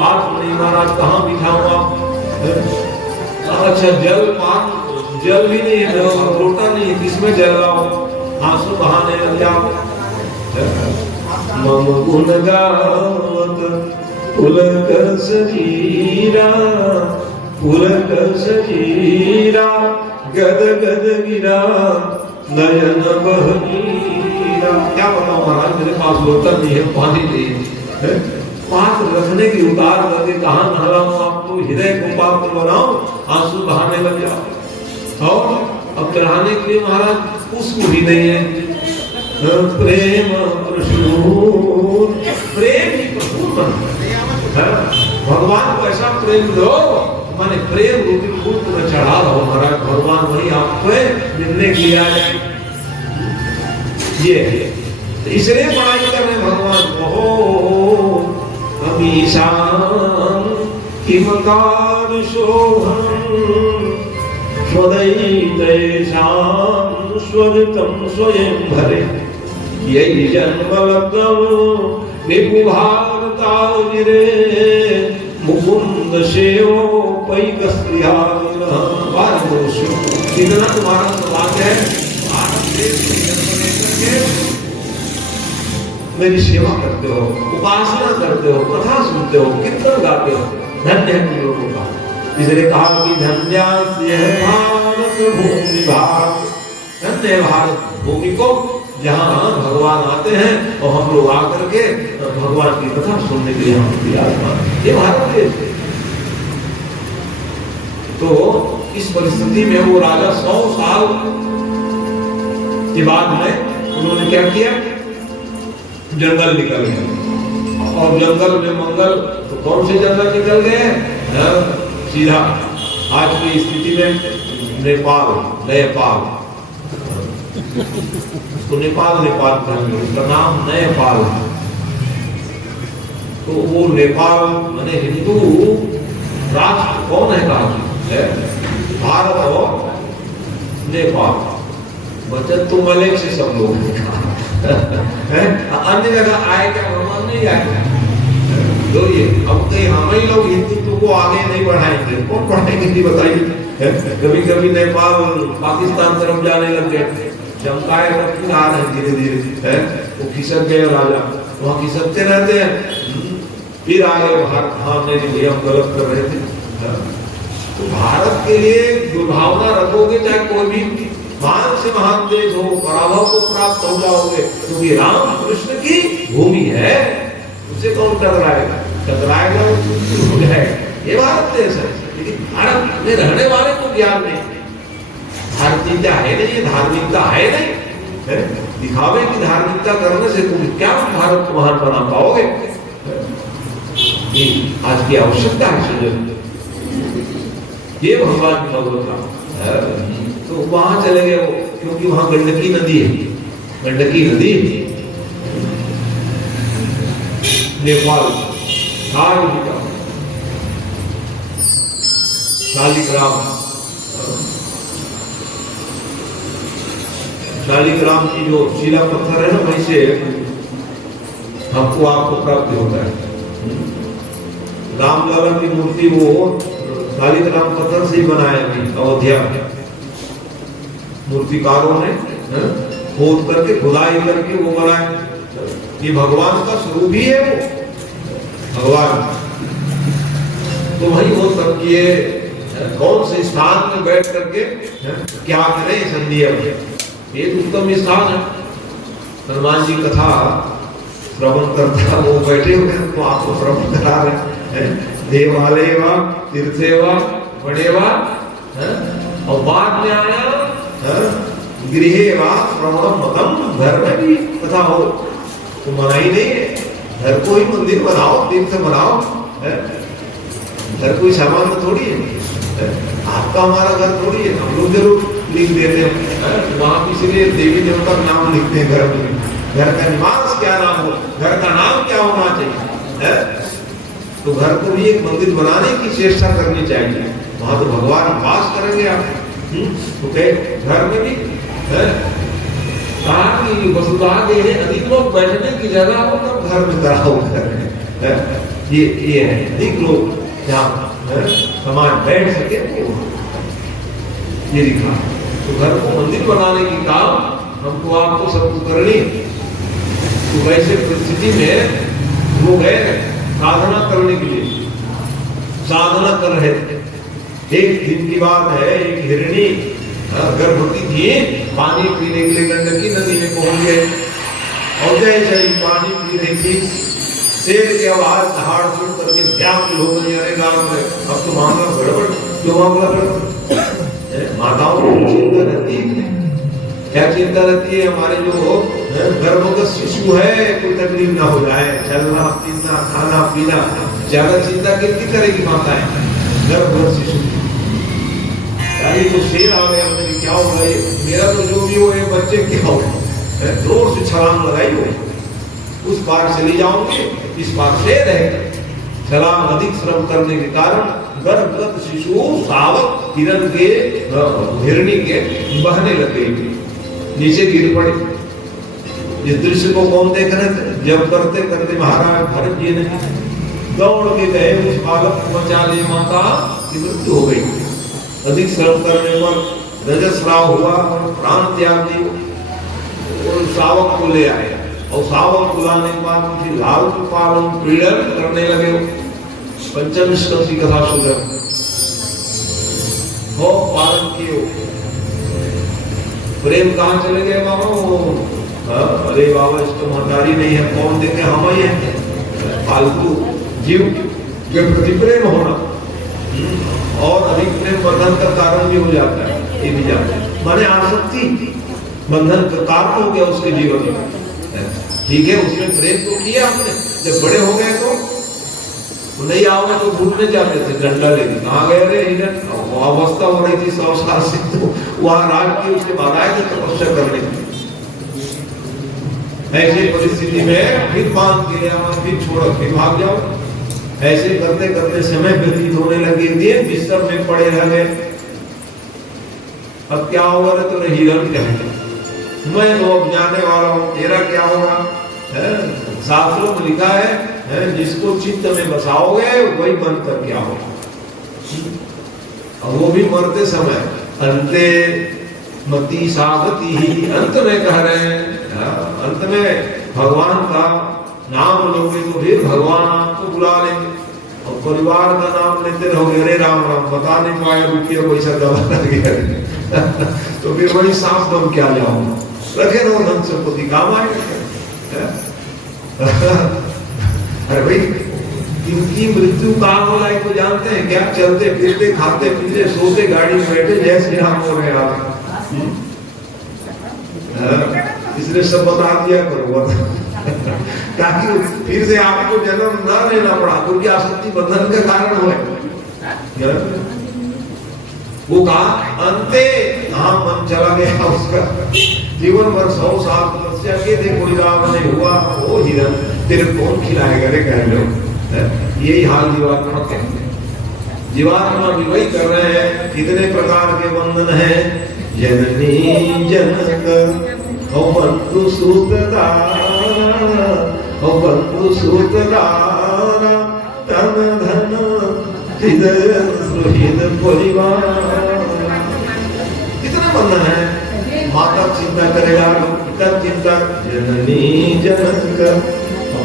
हाथ नहीं महाराज कहाँ बिठाऊं आप? अच्छा जल भी नहीं है, लोटा नहीं है, किसमें जल रहा हो? आंसू बहाने लग जाओ। मम गुण गावत पुलक सजीरा, पुलक सजीरा, गद गद गिरा नयन बहनीरा। क्या बताऊं महाराज, मेरे पास लोटा नहीं है, पानी नहीं है, पात्र रखने की उतार करके कहाँ नहलाऊं आपको? हृदय को पात्र बनाओ, आंसू बहाने लग जाओ। और अब चढ़ाने के लिए महाराज पुष्प भी नहीं है। प्रेम प्रसूर, प्रेम ही प्रसूर है। भगवान को ऐसा प्रेम दो, माने प्रेम रूपी फूल तुम्हें चढ़ा रहो महाराज, भगवान वही आपको मिलने के लिए आ जाए। ये इसलिए पढ़ाई कर रहे भगवान। ओहो अमीशान किमकार शोभन स्वदैतेषां स्वरितं स्वयं भरे। यही जन्म लब्धं निपुभारताविरे मुकुंद सेवो पैकस्त्रियाविनः। वारगोषु इतना तुम्हारा सौभाग्य है, मेरी सेवा करते हो, उपासना करते हो, कथा सुनते हो, कीर्तन गाते हो, धन्य है तुम लोगों का। इसलिए कहा कि धन्यास्य भारत भूमि भाग, धन्य भारत भूमि को जहाँ भगवान आते हैं और हम लोग आकर के भगवान की कथा सुनने के लिए हम विराजमान। ये भारत देश है। तो इस परिस्थिति में वो राजा 100 साल के बाद में उन्होंने क्या किया? जंगल निकल गए। और जंगल में मंगल, तो कौन से जंगल निकल गए? सीधा आज की स्थिति में नेपाल, नेपाल, तो नेपाल कहेंगे, उसका नाम नेपाल है। तो वो नेपाल माने हिंदू राष्ट्र कौन है कहा? भारत और नेपाल। बचत तो मलेक से सब लोग अन्य जगह आए क्या भगवान नहीं आए? तो ये अब कहीं हम ही लोग हिंदुत्व को आगे नहीं बढ़ाएंगे, कौन बढ़ाएंगे नहीं बताइए? कभी कभी नेपाल पाकिस्तान तरफ जाने लग गए, चमकाए रख आ रहे धीरे धीरे है, वो खिसक गए राजा, वहाँ खिसकते रहते हैं, फिर आगे भारत, हाँ नहीं हम गलत कर रहे थे। तो भारत के लिए दुर्भावना रखोगे, चाहे कोई भी महान से महान देश हो, पराभव को प्राप्त हो जाओगे, क्योंकि राम कृष्ण की भूमि है, उससे कौन टकराएगा? टकराएगा वो है। ये भारत देश है, लेकिन भारत में रहने वाले को ज्ञान नहीं, धार्मिकता है नहीं, धार्मिकता है नहीं है? दिखावे की धार्मिकता करने से तुम क्या भारत को महान बना पाओगे? आज की आवश्यकता है। ये भगवान भगवत का, तो वहां चले गए वो, क्योंकि वहां गंडकी नदी है, गंडकी नदी नेपाल शालिग्राम की जो शिला पत्थर है ना, वहीं से हमको आपको प्राप्त होता है। रामलला की मूर्ति वो शालिग्राम पत्थर से ही बनाया गई, अयोध्या मूर्तिकारों ने खोद करके, खुदाई करके वो बनाया। ये भगवान का स्वरूप ही है वो भगवान। तो वही वो सब किए, कौन से स्थान में बैठ करके क्या करें संध्या में, ये उत्तम स्थान है। हनुमान जी कथा श्रवण करता, वो बैठे हुए तो आपको श्रवण करा रहे हैं, देवालयवा तीर्थेवा बड़ेवा, और बाद में आया गृहेवा श्रवणम मतम, घर में भी कथा हो तो मना ही नहीं है। घर को ही मंदिर बनाओ, तीर्थ बनाओ, घर कोई सामान थोड़ी है, आपका हमारा घर थोड़ी है। हम लोग जरूर लिख देते हैं वहां, इसीलिए देवी देवता का नाम लिखते हैं घर में। घर का निवास क्या नाम हो, घर का नाम क्या होना चाहिए, तो घर को भी एक मंदिर बनाने की चेष्टा करनी चाहिए। वहां तो भगवान वास करेंगे आप। तो घर में भी कहा कि वसुधा के अधिक लोग बैठने की जगह हो, तब घर में कराओ। ये है, अधिक लोग जहाँ समाज बैठ सके ये लिखा। तो घर को मंदिर बनाने की काम हमको आपको सबको करनी। तो वैसे परिस्थिति में वो गए साधना करने के लिए, साधना कर रहे थे। एक दिन की बात है, एक हिरणी गर्भवती थी, पानी पीने के लिए गंडकी नदी में पहुंच गए और जैसे ही पानी पी रही थी, शेर की आवाज दहाड़ सुन करके व्याकुल हो गई, अरे राम में अब तो मामला गड़बड़, जो मामला गड़बड़। माताओं को चिंता रहती है, क्या चिंता रहती है, हमारे जो गर्भवत शिशु है कोई तकलीफ ना हो जाए, चलना फिरना खाना पीना, ज्यादा चिंता कितनी करेगी माताएं गर्भवत शिशु। यानी तो शेर आ गया, मैंने क्या हो गया, मेरा तो जो भी हो ये बच्चे क्या हो, जोर से छलांग लगाई हो, उस पार चली जाओगे, इस पार शेर है। छलांग अधिक श्रम करने के कारण गर्भवत शिशु शावक हिरण के हिरणी के बहने लग गई, नीचे गिर पड़े। इस दृश्य को कौन देख रहे थे? जब करते करते महाराज भरत जी ने दौड़ के गए, उस बालक को बचा ले, माता की मृत्यु हो गई। अधिक श्रम करने पर रजस्राव हुआ, प्राण त्याग दिए। और शावक को ले आए और शावक को लाने के बाद उनकी लालच पालन पीड़न करने लगे। पंचम स्कंद की कथा सुन हो पालन किए। प्रेम कहाँ चले गए बाबा? अरे बाबा इसको महतारी नहीं है, कौन देखे, हम ही है। फालतू जीव के प्रति प्रेम होना और अधिक प्रेम बंधन का कारण भी हो जाता है, ये भी जानते हैं। माने आसक्ति बंधन का कारण हो गया उसके जीवन में। ठीक है, उसमें प्रेम तो किया आपने, जब बड़े हो गए तो नहीं आओगे तो भूलने जाते थे, डंडा लेके कहाँ गए रे हिरन, अवस्था हो रही थी 100 साल से, तो वहां राज की उसके बाद आए थे तपस्या करने के लिए। ऐसी परिस्थिति में फिर बांध के लिया, फिर छोड़ो, फिर भाग जाओ। ऐसे करते करते समय व्यतीत होने लगे, दिन बिस्तर में पड़े रह गए। अब क्या होगा रे? तो हिरन कहेंगे, मैं तो अब जाने वाला हूँ, तेरा क्या होगा? शास्त्रों में लिखा है, जिसको चित्त में बसाओगे वही बनकर क्या होगा। और वो भी मरते समय अंते मति सागति ही, अंत में कह रहे हैं, अंत में भगवान का नाम लोगे तो फिर भगवान आपको बुला लेंगे। और परिवार का नाम लेते रहोगे, अरे राम राम, बता नहीं पाया रुपया पैसा दबा लग गया तो फिर वही सांस दम क्या जाऊंगा, रखे रहो धन संपत्ति, काम आएगा। अरे भाई, इनकी मृत्यु कहाँ हो रहा है तो जानते हैं क्या? चलते फिरते खाते पीते सोते गाड़ी में बैठे जैसे हम हो रहे हैं। इसलिए सब बता दिया करो ताकि फिर से आपको जन्म न लेना पड़ा, क्योंकि आसक्ति बंधन का कारण हो। वो कहा अंते कहाँ मन चला गया उसका, जीवन भर 100 साल तपस्या के थे, कोई काम नहीं हुआ। वो हिरन तेरे कौन खिलाएगा रे? कह लो, यही हाल जीवात्मा के, जीवात्मा भी वही कर रहे हैं। कितने प्रकार के बंधन हैं, जननी जनक ओ बंधु सूतदारा, ओ बंधु सूतदारा, तन धन हृदय सुहृद परिवार। कितने बंधन है, माता चिंता करेगा, पिता चिंता, जननी जनक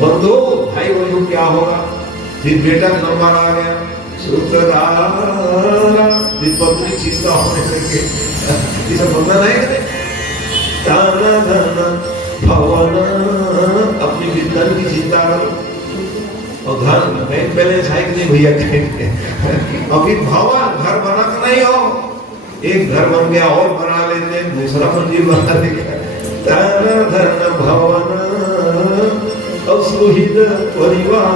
बंधु भाई बंधु क्या होगा। फिर बेटा नंबर आ गया सूतदारा, फिर पत्नी चिंता होने लगे। ये सब बंधन है कि नहीं? धन भवन, अपनी धन की चिंता करो, और धन बैंक बैलेंस है कि नहीं भैया कहेंगे। अभी भवन घर बना तो नहीं हो, एक घर बन गया और बना लेते, दूसरा मंजिल बना लेंगे। धन भवन और सुहृद परिवार,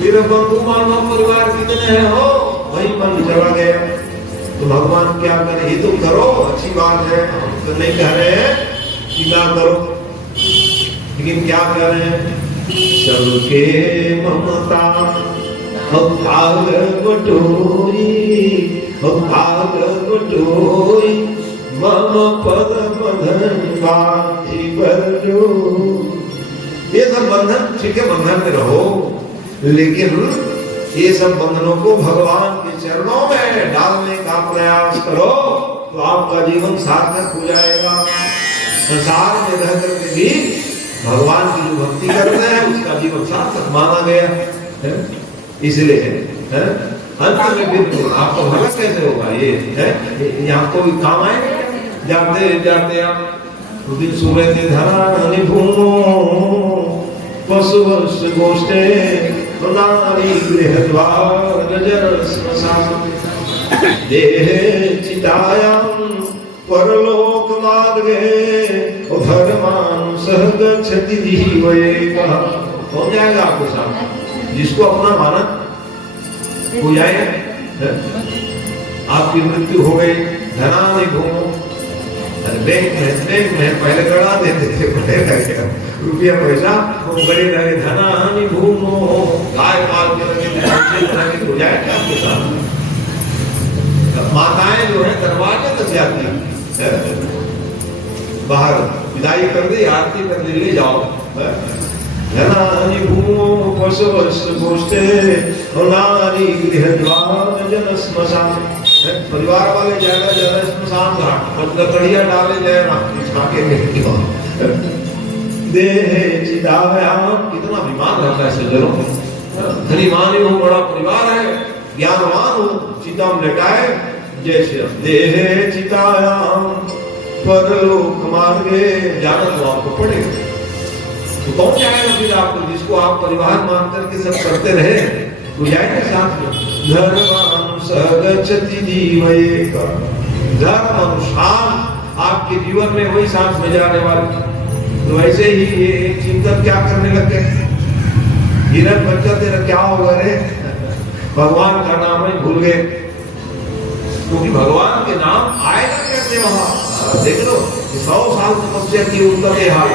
मेरे बंधु मानव परिवार कितने हैं हो, वही मन चला गया। तो भगवान क्या करे? ये तो करो, अच्छी बात है, हम तो नहीं कह रहे हैं कि ना करो, लेकिन क्या कह रहे हैं? सबके ममता भाग बटोरी, भाग बटोरी, मम पद बंधन बांधी बरजो। ये सब बंधन ठीक है, बंधन में रहो, लेकिन ये सब बंधनों को भगवान के चरणों में डालने का प्रयास करो तो आपका जीवन सार्थक हो जाएगा। संसार में रह करके भी भगवान की जो भक्ति करते हैं उसका जीवन सार्थक माना गया है। इसलिए अंत में फिर आपका भला कैसे होगा? ये है यहाँ कोई काम आएगा? जाते जाते आप उस दिन सुबह थे धरानी भूमो पशुवंश गोष्ठे नारी गृहद्वार जर श्मशान देहे चितायाम परलोक मार्गे धर्मान सहगच्छति जीवयेका। हो जाएगा आपको साथ जिसको अपना माना हो जाएगा। आपकी मृत्यु हो गई, धनानि भूमो, बैंक में पहले गड़ा देते थे, बड़े रहे रुपया पैसा वो बड़े रहे, धनानि भूमो गाय पाल के रखे हो जाएगा आपके साथ। माताएं जो है दरवाजे तक जाती है, बाहर विदाई कर दी, आरती कर दी, ले जाओ। धनानि भूमो पशुवंश गोष्ठे नारी गृहद्वार जन श्मशान। परिवार वाले जाएगा जन श्मशान घाट, लकड़ियां डाले जाएगा देहे चितायाम। कितना विमान रहता है सज्जनों, धनीमानी हो, बड़ा परिवार है, ज्ञानवान हो, चिता में लेटाए जैसे देहे चितायाम परलोक मार्गे। जाना तो आपको पड़ेगा, तो कौन जाएगा फिर आपको? जिसको आप परिवार मान करके सब करते रहे तो जाएंगे साथ में। धर्म सहगच्छति जीवयेका। धर्म अनुष्ठान आपके जीवन में वही साथ में जाने वाले। तो ऐसे ही ये चिंतन क्या करने लग गए, हिरण बच्चा तेरा क्या होगा रे, भगवान का नाम ही भूल गए। क्योंकि भगवान के नाम आएगा कैसे वहां? देख लो 100 साल तपस्या की उनका ये हाल,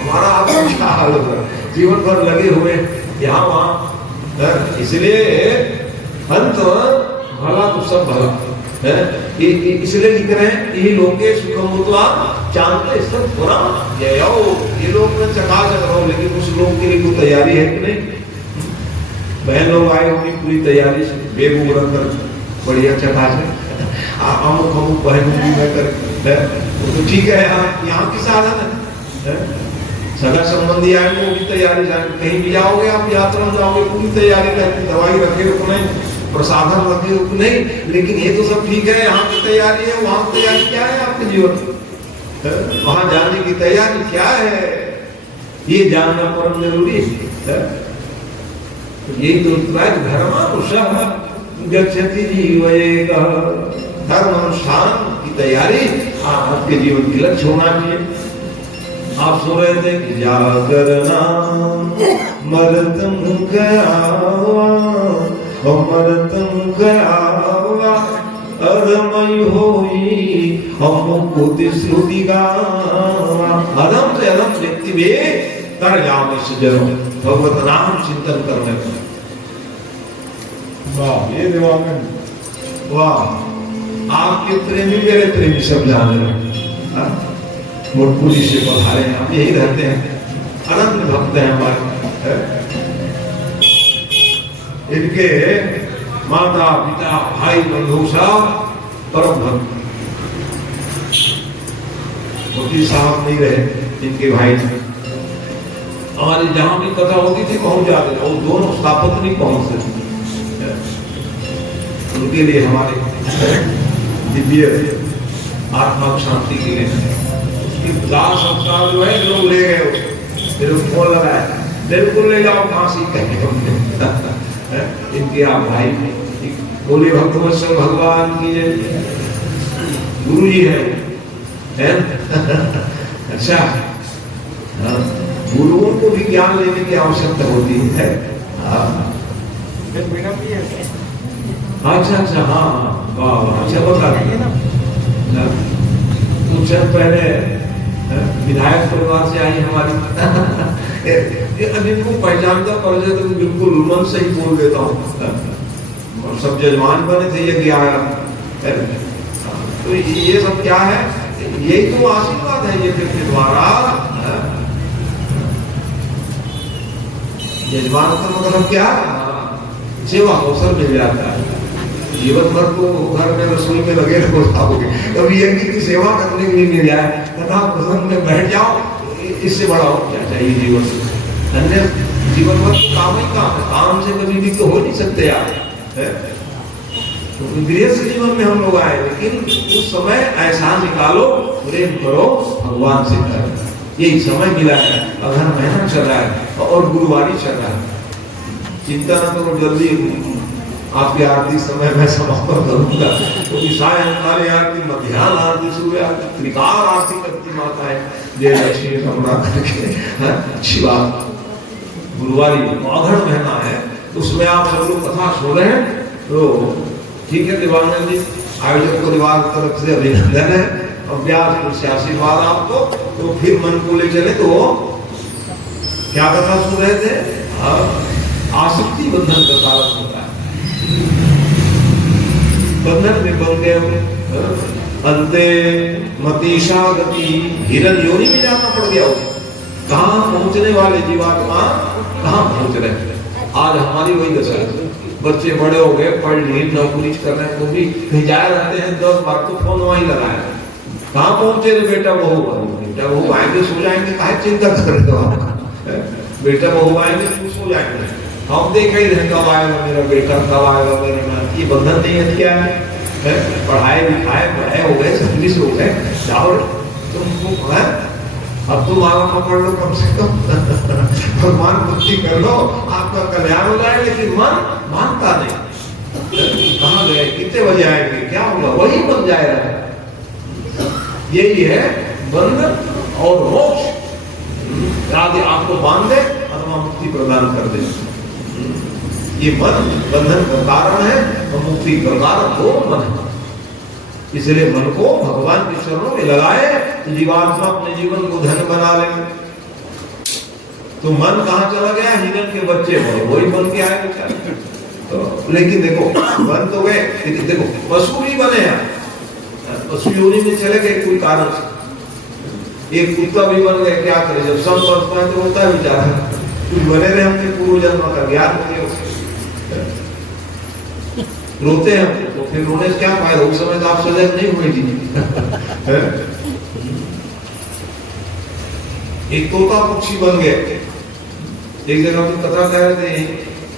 हमारा आपका क्या हाल होगा? जीवन भर लगे हुए यहाँ वहां। इसलिए अंत भला तो सब भला है। इसलिए लिख रहे हैं यही लोके सुखम जानते सब बुरा जयाओ। ये लोग में चकाचक रहो, लेकिन उस लोग के लिए कोई तैयारी है कि नहीं? बहन लोग आए होंगी पूरी तैयारी से, बेग उड़ कर बढ़िया चकाचक अमुक अमुक बहन कर, तो ठीक है। यहाँ की साधन है, सगा संबंधी आएंगे वो भी तैयारी जाएंगे। कहीं भी जाओगे आप, यात्रा में जाओगे, पूरी तैयारी रहती, दवाई रखे हो नहीं, प्रसाधन रखे हो नहीं, लेकिन ये तो सब ठीक है। यहाँ की तैयारी है, वहाँ तैयारी क्या है आपके जीवन? वहां जाने की तैयारी क्या है, ये जानना परम जरूरी है। यही तो धर्मानुष्ठान गच्छति जीवयेका। धर्म अनुष्ठान की तैयारी आपके जीवन की लक्ष्य होना चाहिए। आप सो रहे थे कि जागरना मरतम गयावा, मरतम गयावा अधमय होई हमको श्रुति गावा। अधम से अधम व्यक्ति भी कर जाओ इस जन्म भगवत नाम चिंतन करने में। वाह, ये देवानंद, वाह, आपके प्रेमी मेरे प्रेमी सब जान रहे, मोटपुरी से पधारे हैं, हम यही रहते हैं, अनंत भक्त हैं हमारे। इनके माता पिता भाई बंधु सब परम भक्त। मोती साहब नहीं रहे, इनके भाई हमारी जहां भी कथा होती थी पहुंच जाते थे, और दोनों स्थापत नहीं पहुंचते थे। उनके लिए हमारे दिव्य आत्मा शांति के लिए उसकी लाश संस्कार जो है लोग ले गए उसको, फिर फोन लगाया बिल्कुल ले जाओ फांसी कहेंगे। इनके आप भाई बोले भक्तवत्सल भगवान की गुरु जी है। अच्छा, गुरुओं को भी ज्ञान लेने की आवश्यकता होती है। अच्छा अच्छा, हाँ वाह, अच्छा बता कुछ पहले विधायक परिवार से आई हमारी। जिनको पहचानता पड़ जाए तो बिल्कुल मन से ही बोल देता हूँ। और सब जजमान बने थे यज्ञ आया, तो ये सब क्या है? यही तो आशीर्वाद है ये के द्वारा। यजमान का मतलब क्या? सेवा का अवसर मिल जाता है। जीवन भर तो घर में रसोई में लगे रहो खाओगे, कभी एक की सेवा करने के लिए मिल जाए, कथा प्रसंग में बैठ जाओ, इससे बड़ा और क्या चाहिए जीवन से? अन्य जीवन भर तो काम ही काम है, काम से कभी भी तो हो नहीं सकते आप, है? तो गृहस्थ जीवन में हम लोग आए, लेकिन उस समय ऐसा निकालो, प्रेम करो भगवान से करो। यही समय मिला है, अगर महीना चल रहा है और गुरुवारी चल रहा है, चिंता न करो, जल्दी आपकी आरती समय में समापन करूंगा। तो सायंकाल आरती, मध्याह्न आरती, सुबह आरती, त्रिकाल आरती करती माता है जय लक्ष्मी कमरा करके, अच्छी बात। गुरुवारी अघड़ महीना है, उसमें आप सब लोग कथा सुन रहे हैं, तो ठीक है दिवानंद जी, आयोजक परिवार की तरफ से अभिनंदन है, अभ्यास से आशीर्वाद आपको। तो फिर मन को ले चले, तो क्या कथा सुन रहे थे? आसक्ति बंधन का कारण होता है, बंधन में बन गए, अंते मतीशा गति, हिरण योनि में जाना पड़ गया। कहाँ पहुंचने वाले जीवात्मा कहाँ पहुंच रहे? आज हमारी वही दशा है, बच्चे बड़े हो गए, पढ़ लिए, नौकरी कर रहे हैं, तो भी कहीं जाए रहते हैं, 10 बार तो फोन वहीं लगाया, कहाँ पहुंचे रे बेटा बहू? बेटा बहू आएंगे सो जाएंगे, काहे चिंता कर रहे हो? बेटा बहू आएंगे तो सो जाएंगे, हम देख ही रहे कब आएगा मेरा बेटा, कब आएगा मेरा। ये बंधन नहीं है क्या है? पढ़ाए लिखाए बड़े हो गए, सर्विस हो गए, जाओ तुमको है, अब तुम आगे पकड़ लो कम से कम, भगवान भक्ति कर लो, आपका कल्याण हो जाए। लेकिन मन मानता नहीं, कहाँ गए, कितने बजे आएंगे, क्या होगा, वही बन जाएगा। यही है बंधन और मोक्ष, आगे आपको बांध दे अथवा मुक्ति प्रदान कर दे। ये मन बंधन का कारण है और मुक्ति का कारण दो मन है। इसलिए मन को भगवान के चरणों में लगाए तो जीवात्मा अपने जीवन को धन बना लेगा। तो मन कहाँ चला गया? हिरण के बच्चे बने, वही बन के आए बेचारे। तो लेकिन देखो बन तो गए, लेकिन देखो पशु भी बने हैं, पशु योनि में चले गए कोई कारण से। एक कुत्ता भी बन गए, क्या करे, जब सब बचता है तो होता है बेचारा, कुछ बने रहे हमने पूर्व जन्म का ज्ञान हो गया, रोते हैं तो फिर रोने से क्या फायदा? उस समय तो आप सजग नहीं हुए जी। एक तोता पक्षी बन गए, एक जगह तो कथा कह रहे थे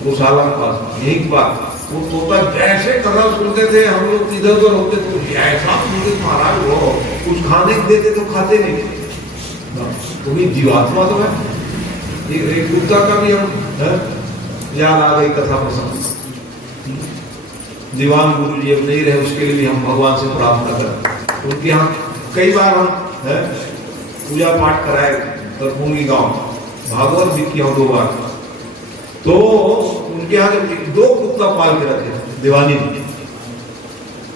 गौशाला के पास, यही बात, वो तोता जैसे कथा सुनते थे, हम लोग इधर उधर होते तो ऐसा सुनते महाराज, वो कुछ खाने देते तो खाते नहीं। तो भी जीवात्मा तो है, एक कुत्ता का भी हम याद आ गई कथा प्रसंग। दीवान गुरु जी अब नहीं रहे, उसके लिए भी हम भगवान से प्रार्थना करें। उनके यहाँ कई बार हम पूजा पाठ कराए, तरपुंगी गांव भागवत भी किया 2 बार। तो उनके यहाँ जब 2 कुत्ता पाल के रखे दीवानी में,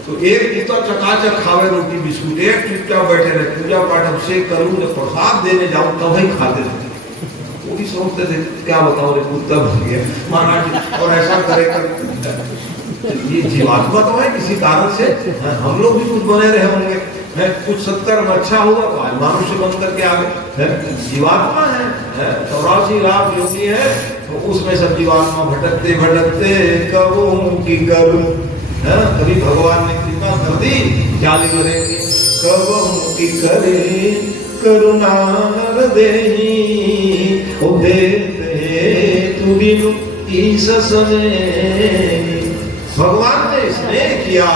तो एक कुत्ता चकाचक खावे रोटी बिस्कुट, एक चुपचाप बैठे रहे, पूजा पाठ अब से करूँ, जब प्रसाद देने जाऊँ तब वही खाते थे। वो भी सोचते थे क्या बताओ रे कुत्ता बन गया महाराज, और ऐसा करे कर। ये जीवात्मा तो है, किसी कारण से हम लोग भी कुछ बने रहे होंगे, कुछ 70 में अच्छा होगा तो आज मानुष्य बन करके आ गए। जीवात्मा है 84 लाख योगी है, तो उसमें सब जीवात्मा भटकते भटकते कबू की करूं, कभी भगवान ने कृपा कर दी, क्या करेंगे, कबू की करे करुणा देही तू बिनु ईश सने। भगवान ने स्नेह किया,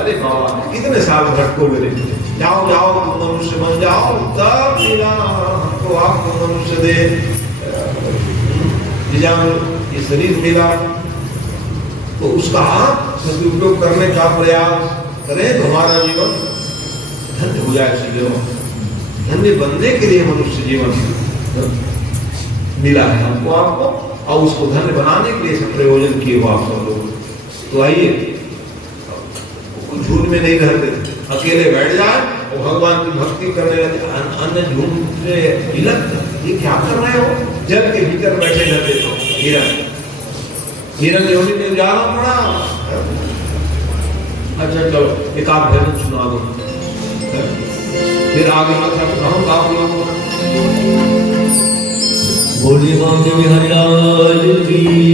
अरे बाबा कितने साल भटको मेरे, जाओ जाओ तुम मनुष्य बन जाओ, तब मिला हमको आपको मनुष्य दे, ये शरीर मिला, तो उसका सदुपयोग करने का प्रयास करें तो हमारा जीवन धन्य हो जाए। धन्य बनने के लिए मनुष्य जीवन मिला है हमको आपको, और उसको धन्य बनाने के लिए सब प्रयोजन किए हुआ आप सब लोग। तो आइए, झूठ में नहीं रहते, अकेले बैठ जाए और भगवान की भक्ति करने लगे, अन्य झूठ से विलक, ये क्या कर रहे हो? जल के भीतर बैठे रहते तो हिरण योनि में जाना पड़ा। अच्छा चलो एक आध भजन सुना दो, फिर आगे अच्छा कहूँ आप लोगों को। बोली मांग हरिलाल की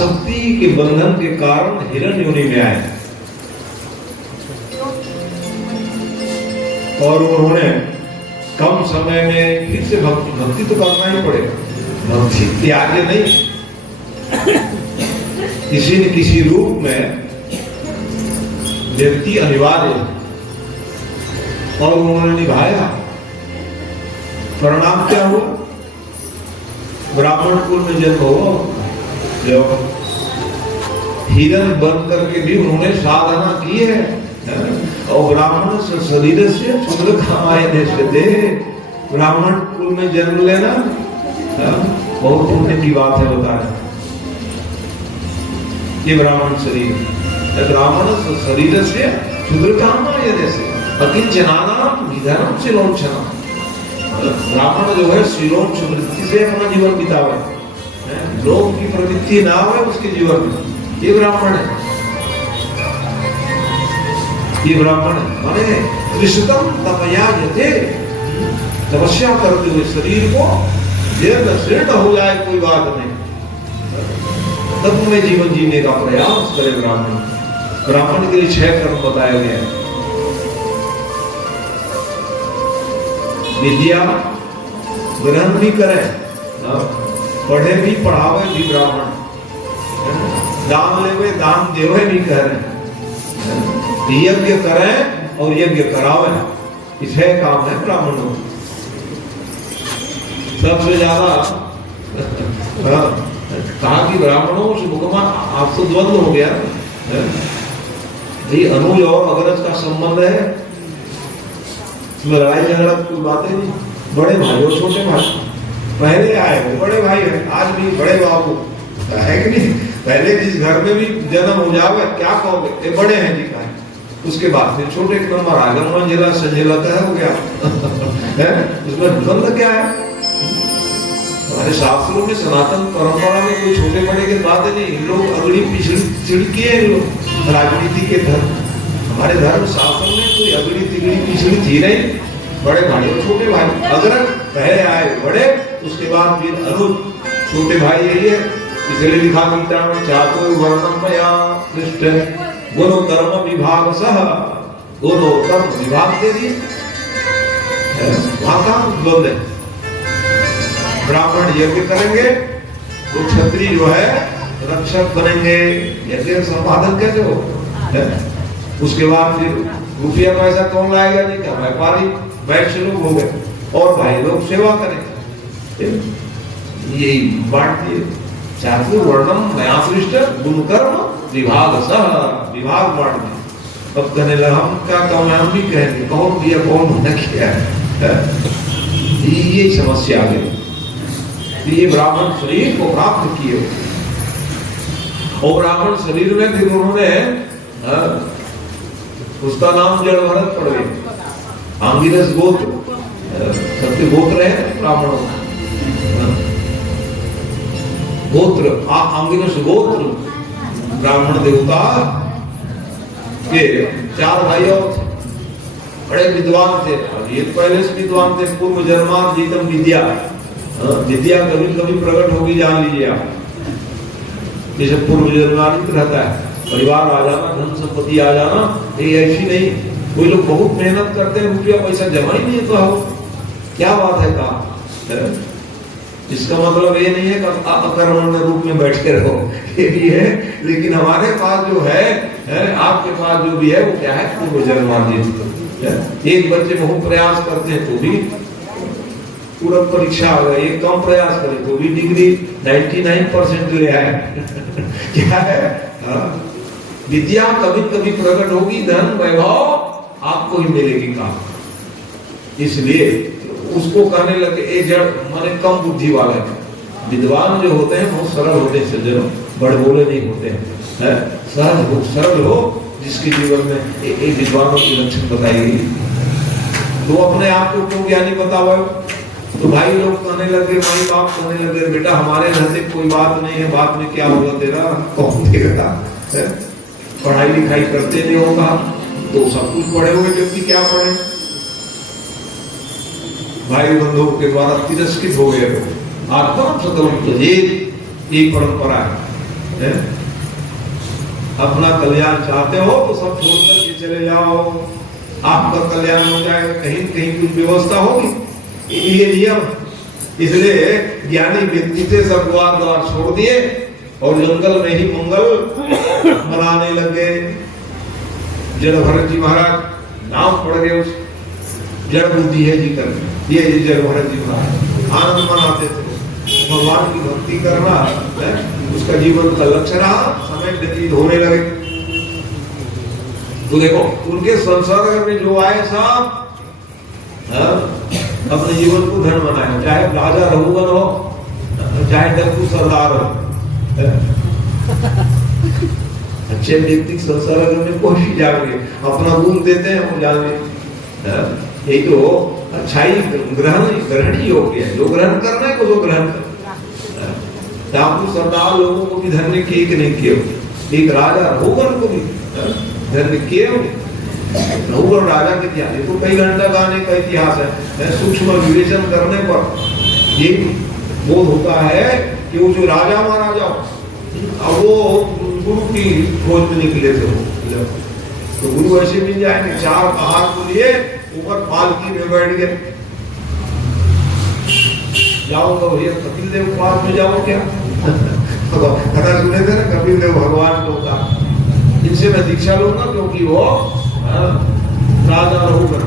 आसक्ति के बंधन के कारण हिरण्य योनि में आए और उन्होंने कम समय में फिर से भक्ति तो करना ही पड़ेगा, भक्ति त्याग नहीं। किसी न किसी रूप में व्यक्ति अनिवार्य और उन्होंने निभाया। परिणाम क्या हुआ? ब्राह्मण कुल में जन्म हुआ, जो हिरण बन करके भी उन्होंने साधना की है। और ब्राह्मण शरीर से क्षुद्र कमाए देते, ब्राह्मण कुल में जन्म लेना बहुत पुण्य की बात है। बताया ये ब्राह्मण शरीर, ब्राह्मण शरीर से क्षुद्र कमाए देते अकिंचनानाम विधर्म से लोचना। ब्राह्मण जो है शिरोंच वृत्ति से अपना जीवन बितावे, लोग की प्रवृत्ति ना हो उसके जीवन में, ये ब्राह्मण है। ये ब्राह्मण है माने त्रिशतम तपया यते, तपस्या करते हुए शरीर को जीर्ण हो जाए कोई बात नहीं, तब में जीवन जीने का प्रयास करे ब्राह्मण। ब्राह्मण के लिए 6 कर्म बताया गया है। विद्या ग्रहण भी करे, पढ़े भी पढ़ावे भी ब्राह्मण, दान लेवे दान देवे भी कह रहे, यज्ञ करें और यज्ञ करावे, ये 6 काम है ब्राह्मणों। सबसे ज्यादा कहा कि ब्राह्मणों से मुकम्मल आप तो द्वंद्व हो गया, ये अनुज और अग्रज का संबंध है, लड़ाई झगड़ा कोई बात ही नहीं। बड़े भाई और छोटे भाई पहले आए वो बड़े भाई है, आज भी बड़े बाबू है कि नहीं। पहले जिस घर में भी जन्म हो जावे क्या कहोगे, ये बड़े हैं जी का, उसके बाद फिर छोटे के नंबर आ गए, मंजिला संजिला तय हो गया है। उसमें द्वंद्व क्या है? हमारे शास्त्रों में सनातन परंपरा में कोई छोटे बड़े के बात नहीं। इन लोग अगड़ी पिछड़ी किए, इन लोग राजनीति के धर्म, हमारे धर्म शास्त्र में कोई अगड़ी तिगड़ी पिछड़ी थी नहीं। बड़े भाई और छोटे भाई, अगर पहले आए बड़े, उसके बाद फिर अनुज छोटे भाई यही है। इसलिए लिखा गीता में चातुर वर्णम मया दृष्ट गुण कर्म विभाग सह, दोनों कर्म विभाग दे दिए, वहां का द्वंद्व है। ब्राह्मण यज्ञ करेंगे तो क्षत्रिय जो है रक्षक बनेंगे, यज्ञ संपादन कैसे हो? उसके बाद फिर रुपया पैसा कौन लाएगा? नहीं क्या व्यापारी वैश्य लोग हो गए, और भाई लोग सेवा करेंगे। यही बांट दिए, चातुर वर्णम नया सृष्ट गुण कर्म विभाग सह, विभाग बांट दिए। अब कहने लगा हम क्या काम है, हम भी कहेंगे कौन दिया कौन मना किया है। ये समस्या आ गई। ये ब्राह्मण शरीर को प्राप्त किए, और ब्राह्मण शरीर में फिर उन्होंने उसका नाम जड़ भरत पड़ गए, आंगिरस गोत्र, सबके गोत्र है ब्राह्मणों गोत्र, आंगिरस गोत्र ब्राह्मण देवता के 4 भाई और बड़े विद्वान थे। ये पहले से विद्वान थे, पूर्व जन्मा जीतम विद्या, विद्या कभी कभी प्रकट होगी, जान लीजिए आप। जैसे पूर्व जन्मांतर रहता है, परिवार आ जाना, धन संपत्ति आ जाना, ये ऐसी नहीं। कोई लोग बहुत मेहनत करते हैं, रुपया पैसा जमा ही नहीं होता हो, क्या बात है कहा? इसका मतलब ये नहीं है कि अकर्मण्य रूप में बैठे रहो, ये भी है। लेकिन हमारे पास जो है आपके पास जो भी है वो क्या है? पूर्व जन्मांतर। एक बच्चे बहुत प्रयास करते हैं तो भी पूरा परीक्षा आ गई, एक कम प्रयास करे तो भी डिग्री 99% ले आए। क्या है? विद्या कभी कभी प्रकट होगी, धन वैभव आपको ही मिलेगी काम। इसलिए उसको कहने लगे ए जड़ माने कम बुद्धि वाले। विद्वान जो होते हैं बहुत सरल होते हैं, सज्जनों, बड़े बोले नहीं होते हैं, सहज हो, सरल हो, जिसके जीवन में एक विद्वानों की लक्षण बताई गई। तो अपने आप को क्यों ज्ञानी बताओ? तो भाई लोग कहने लगे, माई बाप कहने लगे, बेटा हमारे घर से कोई बात नहीं है, बात में क्या होगा तेरा, कौन देगा? पढ़ाई लिखाई करते नहीं होगा तो सब कुछ पढ़े हुए व्यक्ति क्या पढ़े? भाई बंधुओं के द्वारा तिरस्कृत हो गए। आत्मा सतम एक परंपरा है, है? अपना कल्याण चाहते हो तो सब छोड़ करके चले जाओ, आपका कल्याण हो जाएगा। कहीं कहीं कुछ व्यवस्था होगी, ये नियम। इसलिए ज्ञानी व्यक्ति से सब द्वार छोड़ दिए और जंगल में ही मंगल मनाने लगे। जड़ भरत जी महाराज नाम पड़ गए, उस जड़ बुद्धि है जी कर, ये जड़ भरत जी महाराज आनंद मनाते थे। भगवान की भक्ति करना है उसका जीवन का लक्ष्य रहा, समय व्यतीत होने लगे। तो देखो उनके संसर्ग में जो आए सब अपने जीवन को धन बनाए, चाहे राजा रघुवर हो, चाहे डक्कू सरदार हो। अच्छे व्यक्ति संसर्ग में कोशिश जाओगे, अपना गुण देते हैं वो जाने। यही तो अच्छाई ग्रहण योग्य है, जो ग्रहण करना है वो ग्रहण कर। डाकू सरदार लोगों को भी धन्य किए कि नहीं किए, एक राजा रघुवर को भी धन्य किए। रघुवर राजा के इतिहास तो कई घंटा गाने का इतिहास है। सूक्ष्म विवेचन करने पर ये बोध होता है कि वो जो राजा महाराजा अब वो गुरु की खोज में निकले थे, तो गुरु ऐसे मिल जाएंगे, 4 पहाड़ को लिए ऊपर पालकी में बैठ गए। जाऊंगा भैया कपिल देव पास में जाओ क्या? कथा सुने थे ना कपिल देव भगवान को का, इनसे मैं दीक्षा लूंगा क्योंकि वो राजा रघुवर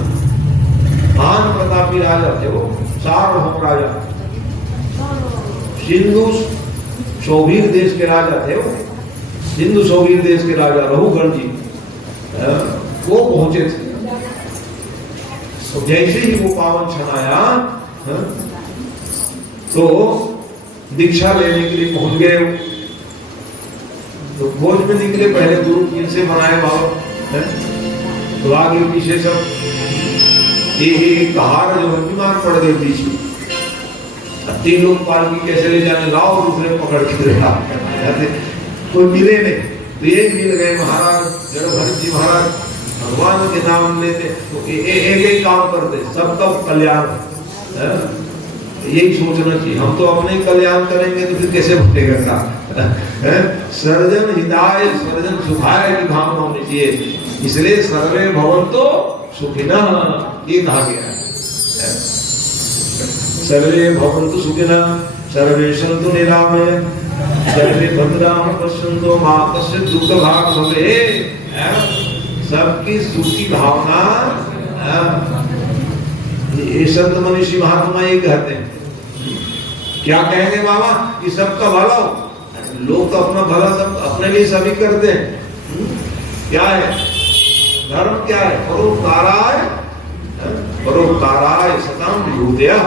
महान प्रतापी राजा थे, वो सार्वभौम राजा, सिंधु सौवीर देश के राजा थे। वो सिंधु सौवीर देश के राजा रघुवर जी वो पहुंचे थे। तो जैसे ही वो पावन क्षण आया तो दीक्षा लेने के लिए पहुंच गए। तो खोज में निकले, पहले गुरु किनसे बनाए बाबा, तो आगे पीछे सब एक हार जो है बीमार पड़ गए बीच में। 3 लोग पालकी कैसे ले जाने, लाओ दूसरे पकड़ के कोई मिले नहीं, तो एक मिल गए महाराज जड़ भरत जी महाराज भगवान के नाम लेते तो एक ही काम करते, सबका कल्याण। यही सोचना चाहिए, हम तो अपने कल्याण करेंगे तो फिर कैसे बनेगा काम? सर्जन हिताय सर्जन सुखाय की भावना होनी चाहिए। इसलिए सर्वे भवन्तु सुखिनः ये कहा गया है। सर्वे भवन्तु सुखिनः सर्वे सन्तु निरामयः सर्वे भद्राणि पश्यन्तु मा कश्चित् दुःखभाग् भवेत्। सबकी सुखी भावना, ये संत मनीषी महात्मा ये कहते हैं। क्या कहेंगे बाबा कि सबका भला हो? लोग तो अपना भला सब अपने लिए सभी करते हैं। क्या है धर्म? क्या है? परोपकाराय सताम विभूतयः,